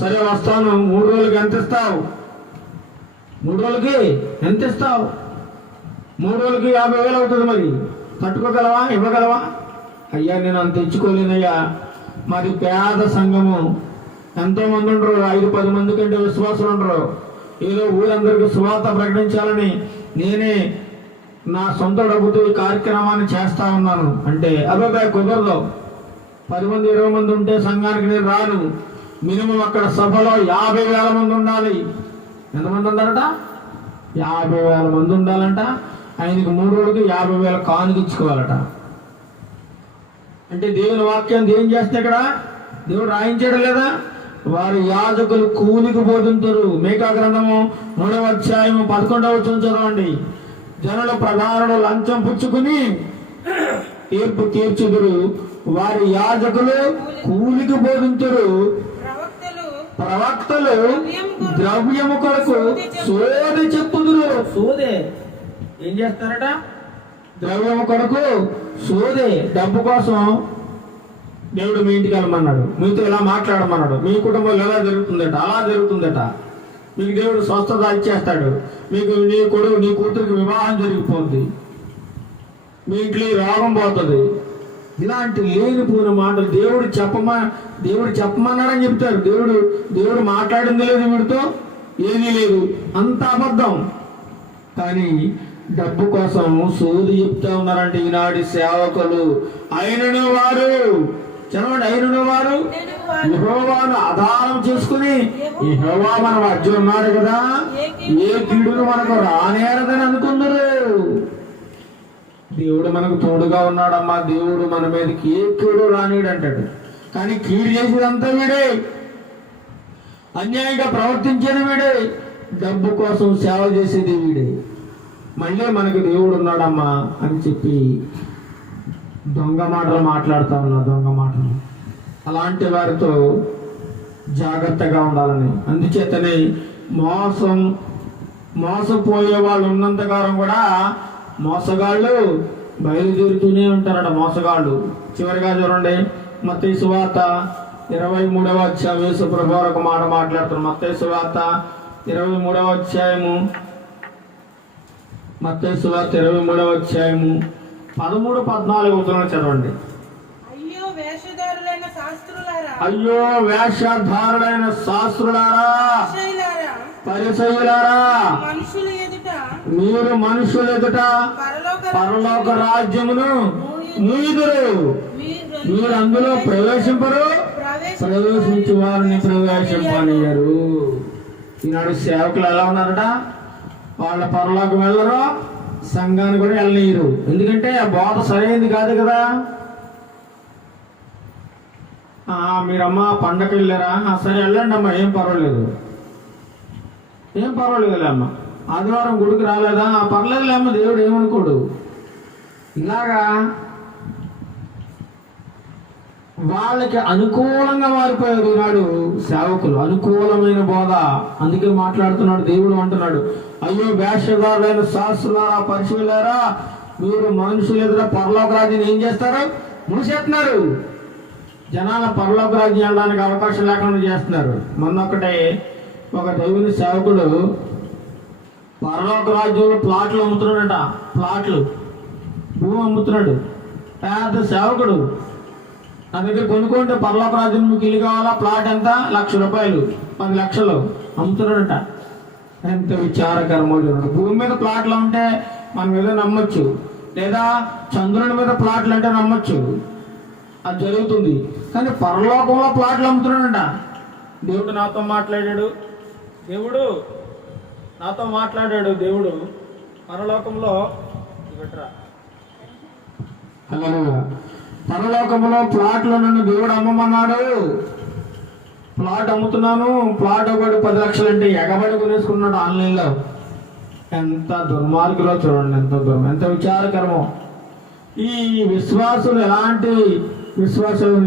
సరే వస్తాను. 3 రోజులకి ఎంత ఇస్తావు? 3 రోజులకి ఎంత ఇస్తావు? 3 రోజులకి 50,000 అవుతుంది. మరి తట్టుకోగలవా? ఇవ్వగలవా? అయ్యా నేను అంత తెచ్చుకోలేనయ్యా. మరి పేద సంఘము ఎంతోమంది ఉండరు, 5-10 మంది కంటే విశ్వాసులు ఉండరు. ఏదో ఊరందరికీ సువార్త ప్రకటించాలని నేనే నా సొంత డబ్బుతో ఈ కార్యక్రమాన్ని చేస్తా ఉన్నాను అంటే, అబ్బాయి కుదరదు. 10 మంది 20 మంది ఉంటే సంఘానికి నేను రాను. మినిమం అక్కడ సభలో 50,000 మంది ఉండాలి. ఎంతమంది ఉండాలట? 50,000 మంది ఉండాలంట. ఆయనకి 3 రోజులకి 50,000 కానుక ఇచ్చుకోవాలట. అంటే దేవుని వాక్యాన్ని ఏం చేస్తే ఇక్కడ దేవుడు రాయించడం లేదా? వారు యాజకులు కూలికి బోధించరు. మీకా గ్రంథము 3వ అధ్యాయము 11వ వచనం చదవండి. జనుల ప్రధానులు లంచం పుచ్చుకుని తీర్పు తీర్చుదురు. వారి యాజకులు కూలికి బోధించరు. ప్రవక్తలు ద్రవ్యము కొరకు సోది చెప్పుదురు. సోదే ఏం చేస్తారట? ద్రవ్యము కొరకు సోదే. డబ్బు కోసం దేవుడు మీ ఇంటికి వెళ్ళమన్నాడు, మీతో ఇలా మాట్లాడమన్నాడు, మీ కుటుంబంలో ఎలా జరుగుతుందట, అలా జరుగుతుందట, మీకు దేవుడు స్వస్థత ఇచ్చేస్తాడు, మీకు నీ కూతురికి వివాహం జరిగిపోద్ది, మీ ఇంట్లో రోగం పోతుంది. ఇలాంటి లేనిపోయిన మాటలు దేవుడు చెప్పమన్నాడని చెప్తారు. దేవుడు మాట్లాడింది లేదు, వీడితో ఏదీ లేదు, అంత అబద్ధం. కానీ డబ్బు కోసం సోది చెప్తా ఉన్నారంటే ఈనాటి సేవకులు. అయినను వారు యెహోవాను ఆధారం చేసుకుని, యెహోవా మన మధ్య ఉన్నాడు కదా, ఏ కీడును మనకు రానేరదని అనుకున్నారు. దేవుడు మనకు తోడుగా ఉన్నాడమ్మా. దేవుడు మన మీదకి ఏ కీడు రానిడు అంటాడు. కానీ కీడు చేసేదంతా వీడే, అన్యాయంగా ప్రవర్తించేది వీడే, డబ్బు కోసం సేవ చేసేది వీడే. మళ్ళీ మనకు దేవుడు ఉన్నాడమ్మా అని చెప్పి దొంగ మాటలు మాట్లాడుతూ ఉన్నారు. దొంగ మాటలు అలాంటి వారితో జాగ్రత్తగా ఉండాలని. అందుచేతనే మోసపోయే వాళ్ళు ఉన్నంతకాలం కూడా మోసగాళ్ళు బయలుదేరుతూనే ఉంటారట. మోసగాళ్ళు చివరిగా చూడండి, మత్తయి సువార్త 23వ అధ్యాయం. యేసు ప్రభువు ఒక మాట మాట్లాడుతున్నారు. మత్తయి సువార్త 23వ అధ్యాయము. మత్తయి సువార్త 23వ అధ్యాయము 13-14 వచనాలు చదవండి. అయ్యో వేషధారులైన శాస్త్రులారా, పరిసయ్యులారా, మీరు మనుషుల ఎదుట పరలోక రాజ్యమును మూయుదురు, మీరు అందులో ప్రవేశింపరు, ప్రవేశించి వారిని ప్రవేశింపనియరు. ఈనాడు సేవకులు ఎలా ఉన్నారట? వాళ్ళ పరలోకం వెళ్ళరు, సంఘాన్ని కూడా వెళ్ళనీయరు. ఎందుకంటే ఆ బోధ సరైనది కాదు కదా. మీరమ్మా పండగకి వెళ్ళారా? సరే వెళ్ళండి అమ్మా, ఏం పర్వాలేదు అమ్మ. ఆదివారం గుడికి రాలేదా? పర్లేదులే అమ్మ, దేవుడు ఏమనుకోడు. ఇలాగా వాళ్ళకి అనుకూలంగా మారిపోయారు ఈనాడు సేవకులు. అనుకూలమైన బోధ, అందుకే మాట్లాడుతున్నాడు దేవుడు. అంటున్నాడు, అయ్యో వేషధారులైన శాస్త్రులారా, పరిశీలారా, మీరు మనుషులు ఎదుట పరలోక రాజ్యాన్ని ఏం చేస్తారు? మూసేస్తున్నారు. జనాల పరలోక రాజ్యం వెళ్ళడానికి అవకాశం లేకుండా చేస్తున్నారు. మొన్నొక్కటే ఒక దేవుని సేవకుడు పరలోక రాజ్యంలో ప్లాట్లు అమ్ముతున్నాడట. భూమి అమ్ముతున్నాడు. పెద్ద సేవకుడు. నా దగ్గర కొనుక్కుంటే పరలోక రాజ్యం మీకు ఇల్లు కావాలా? ప్లాట్ ఎంత? ₹1,00,000, 10 లక్షలు అమ్ముతున్నాడట. ఎంత విచారకరమో చూడండి. భూమి మీద ప్లాట్లు ఉంటే మనం ఏదో నమ్మొచ్చు, లేదా చంద్రుని మీద ప్లాట్లు అంటే నమ్మొచ్చు, అది జరుగుతుంది. కానీ పరలోకంలో ప్లాట్లు అమ్ముతున్నాడట. దేవుడు నాతో మాట్లాడాడు. దేవుడు పరలోకంలో పరలోకంలో ప్లాట్లు నన్ను దేవుడు అమ్మమన్నాడు. ప్లాట్ అమ్ముతున్నాను, ప్లాట్ ఒకటి 10 లక్షలు అంటే ఎగబడి కొనేసుకున్నాడు ఆన్లైన్లో. ఎంత దుర్మార్గులో చూడండి, ఎంత విచారకరమో. ఈ విశ్వాసులు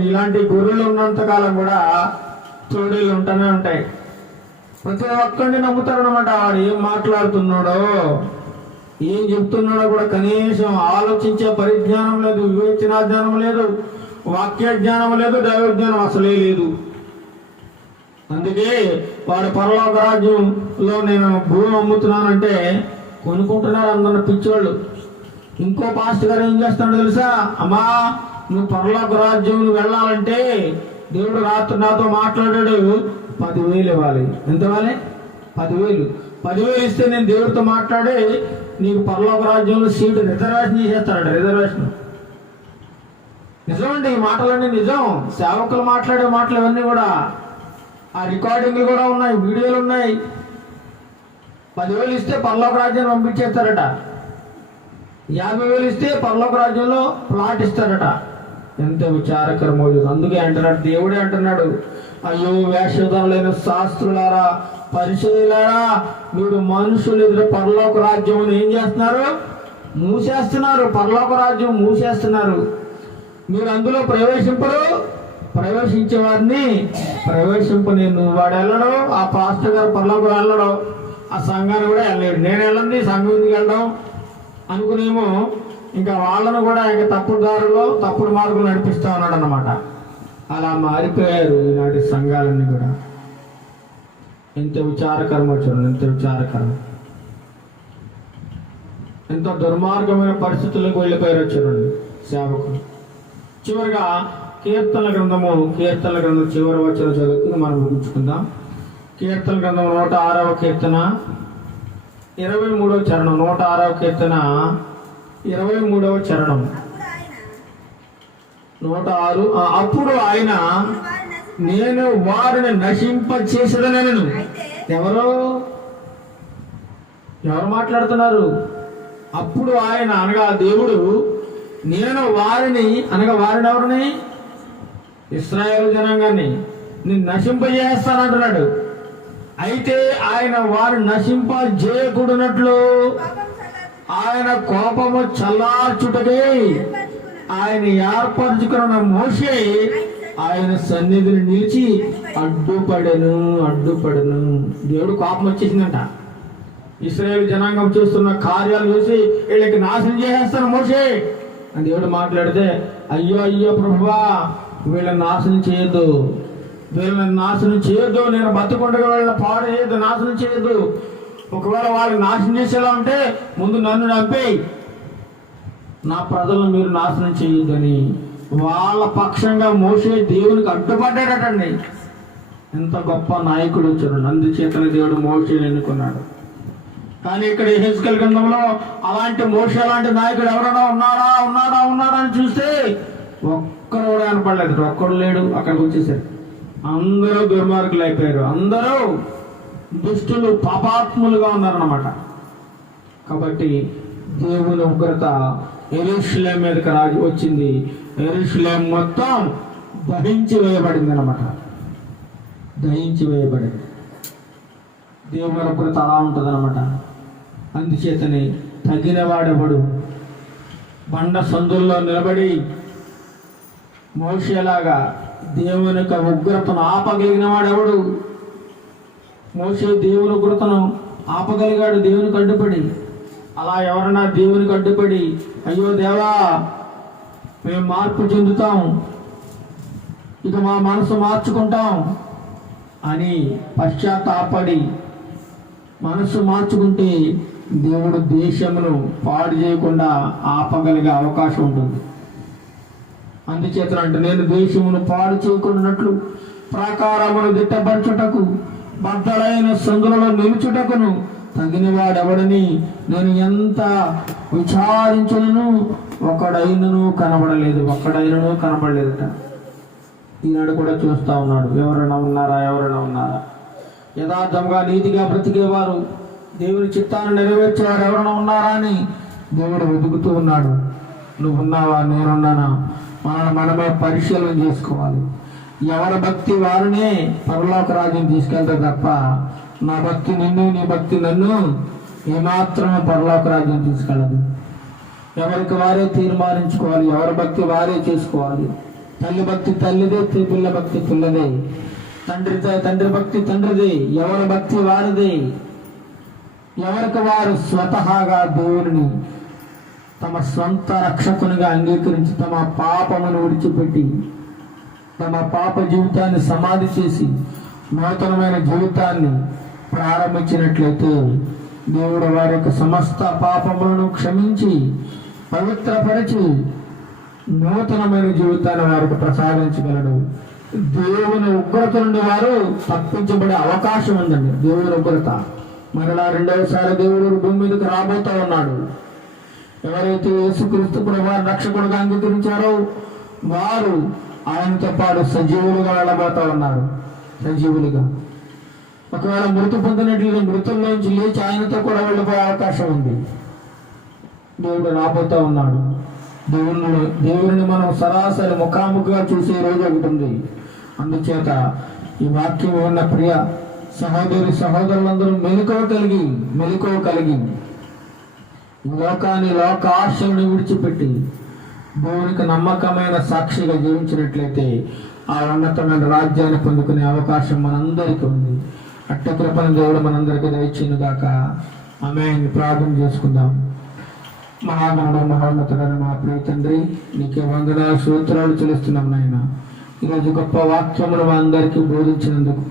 ఇలాంటి గొర్రెలు ఉన్నంతకాలం కూడా చోడీలు ఉంటూనే ఉంటాయి. ప్రతి ఒక్కడిని నమ్ముతారనమాట. వాడు ఏం మాట్లాడుతున్నాడో, ఏం చెప్తున్నాడో కూడా కనీసం ఆలోచించే పరిజ్ఞానం లేదు, వివేచనా జ్ఞానం లేదు, వాక్య జ్ఞానం లేదు, దైవ జ్ఞానం అసలే లేదు. అందుకే వాడు పరలోక రాజ్యంలో నేను భూమి అమ్ముతున్నానంటే కొనుక్కుంటున్నారు అందరు పిచ్చోళ్ళు. ఇంకో పాస్టర్ గారు ఏం చేస్తాడో తెలుసా? అమ్మా, నువ్వు పరలోక రాజ్యం వెళ్ళాలంటే దేవుడు రాత్రి నాతో మాట్లాడాడు, 10,000 ఇవ్వాలి. ఎంత ఇవ్వాలి? 10,000 ఇస్తే నేను దేవుడితో మాట్లాడి నీకు పరలోక రాజ్యంలో సీటు రిజర్వేషన్ చేసేస్తాడు. రిజర్వేషన్ నిజమండి. ఈ మాటలన్నీ నిజం. సేవకులు మాట్లాడే మాటలు ఇవన్నీ కూడా ఆ రికార్డింగ్లు కూడా ఉన్నాయి, వీడియోలు ఉన్నాయి. 10,000 ఇస్తే పరలోక రాజ్యాన్ని పంపించేస్తారట. 50,000 ఇస్తే పరలోక రాజ్యంలో ప్లాట్ ఇస్తారట. ఎంత విచారకరమో. అందుకే అంటున్నాడు, దేవుడే అంటున్నాడు, అయ్యో వేషధారులైన శాస్త్రులారా, పరిశీలారా, మీరు మనుషులు ఎదురు పరలోక రాజ్యం ఏం చేస్తున్నారు? మూసేస్తున్నారు. పరలోక రాజ్యం మూసేస్తున్నారు. మీరు అందులో ప్రవేశింపరు, ప్రవేశించే వారిని ప్రవేశింపని నువ్వు వాడు వెళ్ళడం, ఆ పాస్టర్ గారు పర్లోకి వెళ్ళడం, ఆ సంఘాన్ని కూడా వెళ్ళలేడు. నేను వెళ్ళండి సంఘం ఎందుకు వెళ్ళడం అనుకునేమో ఇంకా వాళ్ళను కూడా ఇంకా తప్పుడు దారుల్లో తప్పుడు మార్గంలో నడిపిస్తా ఉన్నాడు అన్నమాట. అలా మారిపోయారు ఈనాటి సంఘాలన్నీ కూడా. ఎంత విచారకరం వచ్చారు, ఎంత విచారకరం, ఎంత దుర్మార్గమైన పరిస్థితులకు వెళ్ళిపోయారు చూడండి సేవకులు. చివరిగా కీర్తనల గ్రంథం చివరి వచ్చిన చదువుకుని మనం ముగించుకుందాం. కీర్తన గ్రంథం 106వ కీర్తన 23వ చరణం. 106వ కీర్తన 23వ చరణం. 106. అప్పుడు ఆయన నేను వారిని నశింప చేసేదనను. ఎవరు మాట్లాడుతున్నారు? అప్పుడు ఆయన అనగా దేవుడు నేను వారిని అనగా వారిని ఎవరిని? ఇశ్రాయేలు జనాంగాన్ని నేను నశింపజేస్తానంటున్నాడు. అయితే ఆయన వారు నశింపజేయకూడనట్లు ఆయన కోపము చల్లార్చుటకై ఆయన ఏర్పరచుకున్న మోషే ఆయన సన్నిధిని నిలిచి అడ్డుపడను. దేవుడు కోపం వచ్చేసిందంట. ఇశ్రాయేలు జనాంగం చేస్తున్న కార్యాలు చూసి వీళ్ళకి నాశనం చేసేస్తాను మోషే అని దేవుడు మాట్లాడితే, అయ్యో ప్రభువా వీళ్ళని నాశనం చేయొద్దు, నేను బతుకుండగా వీళ్ళని పాడు చేయొద్దు, నాశనం చేయొద్దు. ఒకవేళ వాళ్ళని నాశనం చేసేలా ఉంటే ముందు నన్ను చంపేయి, నా ప్రజలను మీరు నాశనం చేయొద్దని వాళ్ళ పక్షంగా మోషే దేవునికి అడ్డుపడ్డాడటండి. ఎంత గొప్ప నాయకుడు వచ్చాడు. అందుచేతనే దేవుడు మోషేని ఎన్నుకున్నాడు. కానీ ఇక్కడ యెహెజ్కేలు గ్రంథంలో అలాంటి మోషే లాంటి నాయకుడు ఎవరైనా ఉన్నాడా అని చూస్తే ఒక్కడు కూడా కనపడలేదు. ఒక్కడు లేడు. అక్కడికి వచ్చేసారు. అందరూ దుర్మార్గులు అయిపోయారు. అందరూ దుష్టులు, పాపాత్ములుగా ఉన్నారన్నమాట. కాబట్టి దేవుని ఉగ్రత యెరూషలేము మీదకి రాజు వచ్చింది. యెరూషలేము మొత్తం దహించి వేయబడింది అన్నమాట. దేవుని ఉగ్రత అలా ఉంటుంది అన్నమాట. అందుచేతనే తగిన వాడెవడు? బండ సందుల్లో నిలబడి మోషేలాగా దేవుని యొక్క ఉగ్రతను ఆపగలిగిన వాడెవడు? మోషే దేవుని ఉగ్రతను ఆపగలిగాడు దేవునికి అడ్డుపడి. అలా ఎవరన్నా దేవునికి అడ్డుపడి అయ్యో దేవా మేము మార్పు చెందుతాం, ఇక మా మనసు మార్చుకుంటాం అని పశ్చాత్తాపడి మనసు మార్చుకుంటే దేవుడు దేశమును పాడు చేయకుండా ఆపగలిగే అవకాశం ఉంటుంది. అందుచేత అంటే నేను దేశమును పాడు చేయకుండాట్లు ప్రాకారమును దిట్టపరచుటకు బద్దలైన సందులలో నిలుచుటకును తగిన వాడెవడని నేను ఎంత విచారించను ఒక్కడైనను కనబడలేదట. ఈనాడు కూడా చూస్తా ఉన్నాడు. ఎవరైనా ఉన్నారా? యథార్థంగా నీతిగా బ్రతికేవారు, దేవుని చిత్తాన్ని నెరవేర్చేవారు ఎవరైనా ఉన్నారా అని దేవుడు వెతుకుతూ ఉన్నాడు. నువ్వు ఉన్నావా? నేనున్నానా? మనమే పరిశీలన చేసుకోవాలి. ఎవరి భక్తి వారినే పరలోక రాజ్యం తీసుకెళ్తే తప్ప నా భక్తి నిన్ను, నీ భక్తి నన్ను ఏమాత్రమే పరలోక రాజ్యం తీసుకెళ్ళదు. ఎవరికి వారే తీర్మానించుకోవాలి. ఎవరి భక్తి వారే చేసుకోవాలి. తల్లి భక్తి తల్లిదే, పిల్ల భక్తి పిల్లదే, తండ్రి భక్తి తండ్రిదే, ఎవరి భక్తి వారిదే. ఎవరికి వారు స్వతహాగా దేవుని తమ సొంత రక్షకునిగా అంగీకరించి తమ పాపమును విడిచిపెట్టి తమ పాప జీవితాన్ని సమాధి చేసి నూతనమైన జీవితాన్ని ప్రారంభించినట్లయితే దేవుడు వారి యొక్క సమస్త పాపములను క్షమించి పవిత్రపరిచి నూతనమైన జీవితాన్ని వారికి ప్రసాదించగలడు. దేవుని ఉగ్రత నుండి వారు తప్పించబడే అవకాశం ఉందండి. దేవుని ఉగ్రత మరలా రెండవసారి దేవుడు భూమి మీదకి రాబోతూ ఉన్నాడు. ఎవరైతే యేసుక్రీస్తు ప్రభువుని రక్షకుడుగా అంగీకరించారో వారు ఆయనతో పాటు సజీవులుగా వెళ్ళబోతూ ఉన్నారు. సజీవులుగా ఒకవేళ మృతి పొందినట్లయితే మృతుల్లోంచి లేచి ఆయనతో కూడా వెళ్ళిపోయే అవకాశం ఉంది. దేవుడు రాబోతూ ఉన్నాడు. దేవుడిని మనం సరాసరి ముఖాముఖిగా చూసే రోజు ఒకటి ఉంది. అందుచేత ఈ వాక్యం ఉన్న ప్రియ సహోదరులందరూ మెలకువ కలిగి ఈ లోక ఆశలను విడిచిపెట్టి దేవునికి నమ్మకమైన సాక్షిగా జీవించినట్లయితే ఆ ఉన్నతమైన రాజ్యాన్ని పొందుకునే అవకాశం మనందరికీ ఉంది. అట్ట కృపను దేవుడు మనందరికీ దయచేయును గాక. ఆమేన్. ప్రార్థన చేసుకుందాం. మహాగణుడు మహోన్నతుడైన మా ప్రియ తండ్రి, నీకే వందనాలు స్తోత్రాలు చెల్లిస్తున్నాం నాయన. ఈరోజు గొప్ప వాక్యమును మా అందరికీ బోధించినందుకు,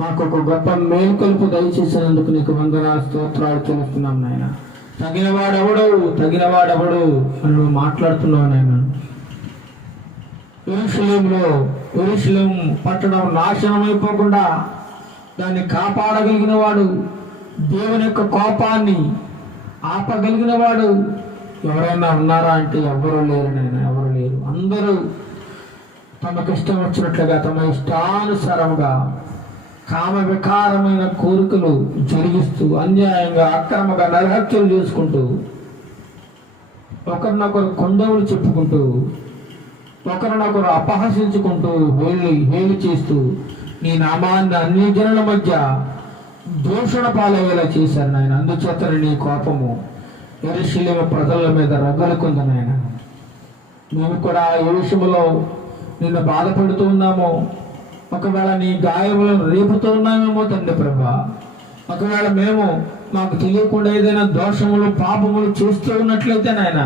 మాకు ఒక గొప్ప మేల్కొలుపు దయచేసినందుకు నీకు వందనాలు స్తోత్రాలు చెల్లిస్తున్నాం నాయన. తగినవాడెవడు అని నువ్వు మాట్లాడుతున్నావు నాయన. యెరూషలేం పట్టణం నాశనం అయిపోకుండా దాన్ని కాపాడగలిగిన వాడు, దేవుని యొక్క కోపాన్ని ఆపగలిగిన వాడు ఎవరైనా ఉన్నారా అంటే ఎవరు లేరు నాయన, ఎవరు లేరు. అందరూ తమకు ఇష్టం వచ్చినట్లుగా, తమ ఇష్టానుసారంగా కామ వికారమైన కోరికలు జరిగిస్తూ, అన్యాయంగా అక్రమంగా నరహత్యలు చేసుకుంటూ, ఒకరినొకరు కొండవులు చెప్పుకుంటూ, ఒకరినొకరు అపహసించుకుంటూ, హేళి చేస్తూ నీ నామాన్ని అన్ని జనుల మధ్య దూషణ పాలయ్యేలా చేశారు నాయన. అందుచేత నీ కోపము యెరూషలేము ప్రజల మీద రగులుకుంది నాయన. మేము కూడా ఏ విషయంలో నిన్ను బాధపడుతూ ఉన్నామో, ఒకవేళ నీ గాయములను రేపుతూ ఉన్నామేమో తండ్రి ప్రభా, ఒకవేళ మేము మాకు తెలియకుండా ఏదైనా దోషములు పాపములు చేస్తూ ఉన్నట్లయితే నాయన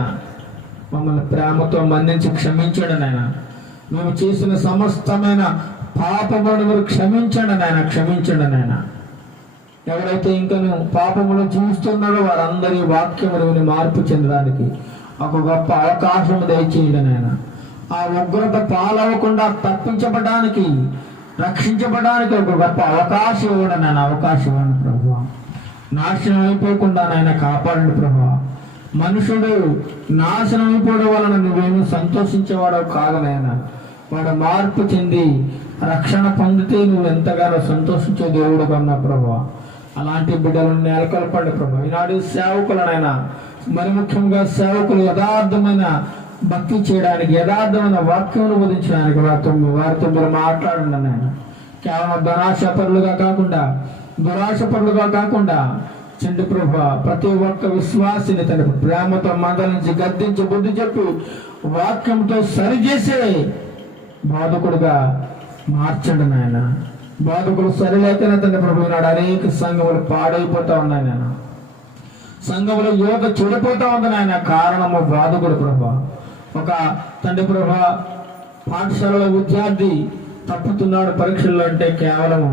మమ్మల్ని ప్రేమతో మన్నించి క్షమించండి నాయన. మేము చేసిన సమస్తమైన పాపములను మీరు క్షమించండి నాయన, క్షమించండి నాయన. ఎవరైతే ఇంకను పాపములు జీవిస్తున్నారో వారందరి వాక్యములు విని మార్పు చెందడానికి ఒక గొప్ప అవకాశం దయచేయండి నాయన. ఆ ఉగ్రత పాలవకుండా తప్పించబడడానికి, రక్షించబడడానికి ఒక గొప్ప అవకాశం ఇవ్వండి నాయన, అవకాశం ఇవ్వండి ప్రభువా. నాశనం అయిపోకుండా నాయన కాపాడండి ప్రభువా. మనుషుడు నాశనం అయిపోవడం వలన నువ్వేమీ సంతోషించేవాడు కాదు నాయన. వాడు మార్పు చెంది రక్షణ పొందితే నువ్వు ఎంతగానో సంతోషించే దేవుడు కన్నా ప్రభువా. అలాంటి బిడ్డలను నెలకొల్పండి ప్రభు. ఈనాడు సేవకులనైనా, మరి ముఖ్యంగా సేవకులు యథార్థమైన భక్తి చేయడానికి, యథార్థమైన వాక్యమును బోధించడానికి వారితో మీరు మాట్లాడండి నాయన. కేవలం ధనాశపరులుగా కాకుండా, దురాశపరులుగా కాకుండా చండి ప్రభు ప్రతి ఒక్క విశ్వాసిని తన ప్రేమతో మందలించి, గద్దించి, బుద్ధి చెప్పి, వాక్యంతో సరిచేసే బాధకుడుగా మార్చండి నాయన. బాధకులు సరిలేకనే తండ్రి ప్రభు నాడు అనేక సంఘములు పాడైపోతా ఉన్నాయి నాయన. సంఘములో యువత చెడిపోతా ఉంది నాయన. కారణము బాధకుడు ప్రభు. ఒక తండ్రి ప్రభు పాఠశాలలో విద్యార్థి తప్పుతున్నాడు పరీక్షల్లో అంటే కేవలం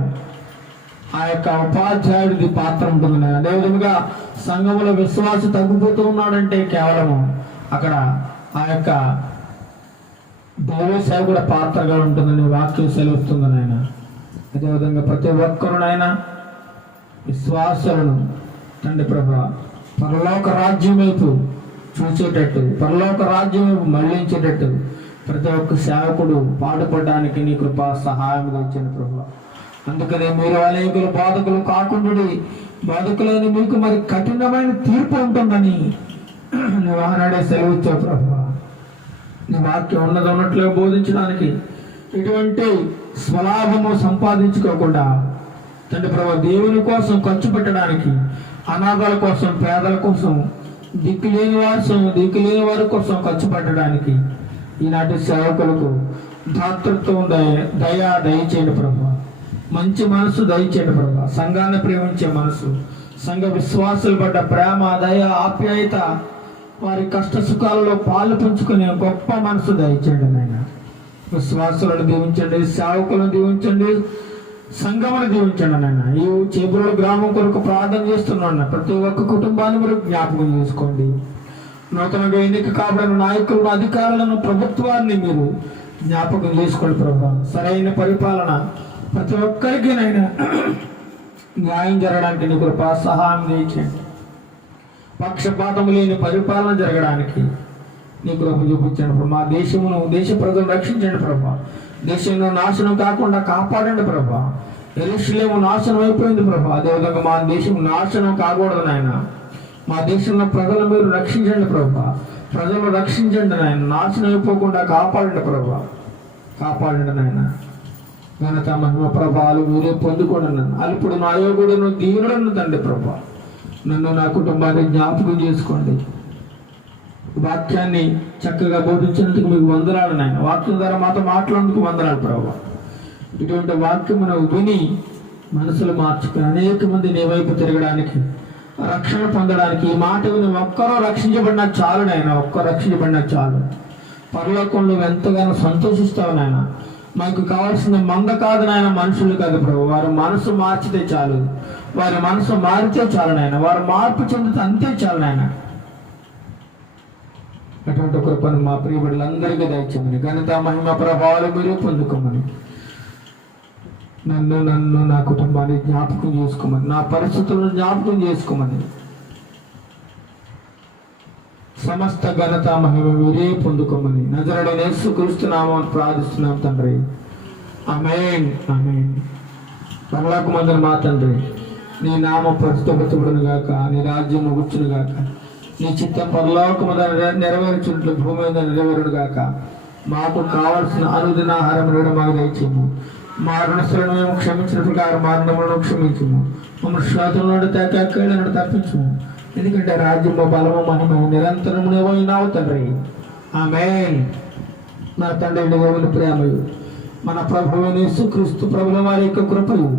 ఆ యొక్క ఉపాధ్యాయుడిది పాత్ర ఉంటుంది నాయన. అదేవిధంగా సంఘములో విశ్వాస తగ్గిపోతూ ఉన్నాడంటే కేవలము అక్కడ ఆ యొక్క దైవ సేవకుడ పాత్రగా ఉంటుందని వాక్యం సెలవుస్తుంది నాయన. అదేవిధంగా ప్రతి ఒక్కరు నాయన విశ్వాసాలను తండ్రి ప్రభా పరలోక రాజ్యం వైపు చూసేటట్టు, పరలోక రాజ్యం వైపు మళ్లించేటట్టు ప్రతి ఒక్క సేవకుడు పాటుపడడానికి నీ కృప సహాయం ఇచ్చింది ప్రభా. అందుకనే మీరు అనేకులు బాధకులు కాకుండా, బాధకులైన మీకు మరి కఠినమైన తీర్పు ఉంటుందని నువ్వు ఆనాడే సెలవిచ్చావు ప్రభా. నీ వాక్యం ఉన్నట్లుగా బోధించడానికి, ఎటువంటి స్వలాభము సంపాదించుకోకుండా తండ్రి ప్రభు దేవుని కోసం ఖర్చు పెట్టడానికి, అనాథాల కోసం, పేదల కోసం, దిక్కులేని వారి కోసం ఖర్చు పెట్టడానికి ఈనాటి సేవకులకు దాతృత్వం దయచేయండి ప్రభు. మంచి మనసు దయచేయండి ప్రభు. సంఘాన్ని ప్రేమించే మనసు, సంఘ విశ్వాసులు పడ్డ ప్రేమ, దయ, ఆప్యాయత, వారి కష్ట సుఖాలలో పాలు పంచుకునే గొప్ప మనసు దయచేయండి నాయన. విశ్వాసులను దీవించండి, సేవకులను దీవించండి, సంఘమును దీవించండి నాయన. ఈ చేపూరు గ్రామం కొరకు ప్రార్థన చేస్తున్నాను. ప్రతి ఒక్క కుటుంబాన్ని మీరు జ్ఞాపకం చేసుకోండి. నూతనంగా ఎన్నిక కాబడిన నాయకులను, అధికారులను, ప్రభుత్వాన్ని మీరు జ్ఞాపకం చేసుకోండి ప్రభు. సరైన పరిపాలన ప్రతి ఒక్కరికి నైనా న్యాయం జరగడానికి నీ కృప సహాయం చేయండి. పక్షపాతం లేని పరిపాలన జరగడానికి నీ కృప చూపించండి ప్రభు. మా దేశ ప్రజలు రక్షించండి ప్రభు. దేశంలో నాశనం కాకుండా కాపాడండి ప్రభు. యెరూషలేము నాశనం అయిపోయింది ప్రభు. అదేవిధంగా మా దేశం నాశనం కాకూడదు నాయన. మా దేశంలో ప్రజలు మీరు రక్షించండి ప్రభు. ప్రజలు రక్షించండి నాయన. నాశనం అయిపోకుండా కాపాడండి ప్రభు. కాపాడండి నాయన. ఘనత, మహిమ, ప్రభావాలు మీరే పొందుకోండి నన్ను. అల్పుడు నా యోగుడును దీనులను తండ్రి ప్రభు. నన్ను, నా కుటుంబాన్ని జ్ఞాపకం చేసుకోండి. వాక్యాన్ని చక్కగా బోధించినందుకు మీకు వందనాలు నాయన. వాక్యం ద్వారా మాతో మాట్లాడేందుకు వందనాలు ప్రభావ. ఇటువంటి వాక్యమును విని మనసులు మార్చుకుని అనేక మంది నీ వైపు తిరగడానికి, రక్షణ పొందడానికి, ఈ మాట విని ఒక్కరో రక్షించబడినా చాలు నాయన. ఒక్క రక్షించబడినా చాలు. పరలోకంలో ఎంతగానో సంతోషిస్తావు నాయన. మాకు కావాల్సిన మంద కాదు నాయన, మనుషులు కాదు ప్రభు. వారి మనసు మార్చితే చాలు, వారి మనసు మారితే చాలు నాయన. వారు మార్పు చెందితే అంతే చాలు నాయన. అటువంటి కృపను మా ప్రియబిడ్డలందరికీ దయచేయమని, ఘనత మహిమ ప్రభావాలు మీరే పొందుకోమని, నన్ను నా కుటుంబాన్ని జ్ఞాపకం చేసుకోమని, నా పరిస్థితులను జ్ఞాపకం చేసుకోమని, సమస్త ఘనత మహిమ మీరే పొందుకోమని నజరేయుడైన యేసుక్రీస్తు నామమున ప్రార్థిస్తున్నాం తండ్రి. ఆమేన్, ఆమేన్. పరలోకమందున మా తండ్రి, నీ నామం ప్రస్తుతపరచబడును గాక, నీ రాజ్యం వచ్చును గాక, నీ చిత్తం పరలోకమందున నెరవేర్చున్నట్లు భూమి మీద నెరవేరును గాక. మాకు కావలసిన అనుదిన ఆహారం నేడు మాకు దయచేయము. మా రుణస్థులను మేము క్షమించిన ప్రకారం మా రుణములను క్షమించము. మమ్మల్ని శ్రోతల నుండి తేకీళ్ళ నుండి తప్పించము. ఎందుకంటే రాజ్యము, బలము, మహిమ నిరంతరము నీవైనావు తండ్రి. ఆమేన్. నా తండ్రి దేవుని ప్రేమయు, మన ప్రభువైన యేసుక్రీస్తు ప్రభుల వారి యొక్క కృపయు,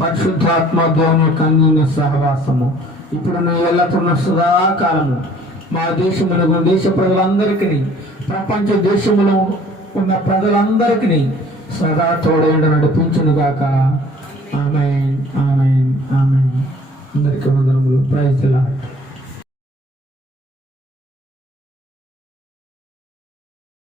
పరిశుద్ధాత్మ దేవుని యొక్క అన్యోన్య సహవాసము ఇప్పుడు ఎల్లప్పుడూ సదాకాలము మా దేశములకు, దేశ ప్రజలందరికీ, ప్రపంచ దేశములో ఉన్న ప్రజలందరికీ సదా తోడేండు నడిపించును గాక. ఆమేన్, ఆమేన్, ఆమేన్. అందరికీ వందనములు. Praise the lord.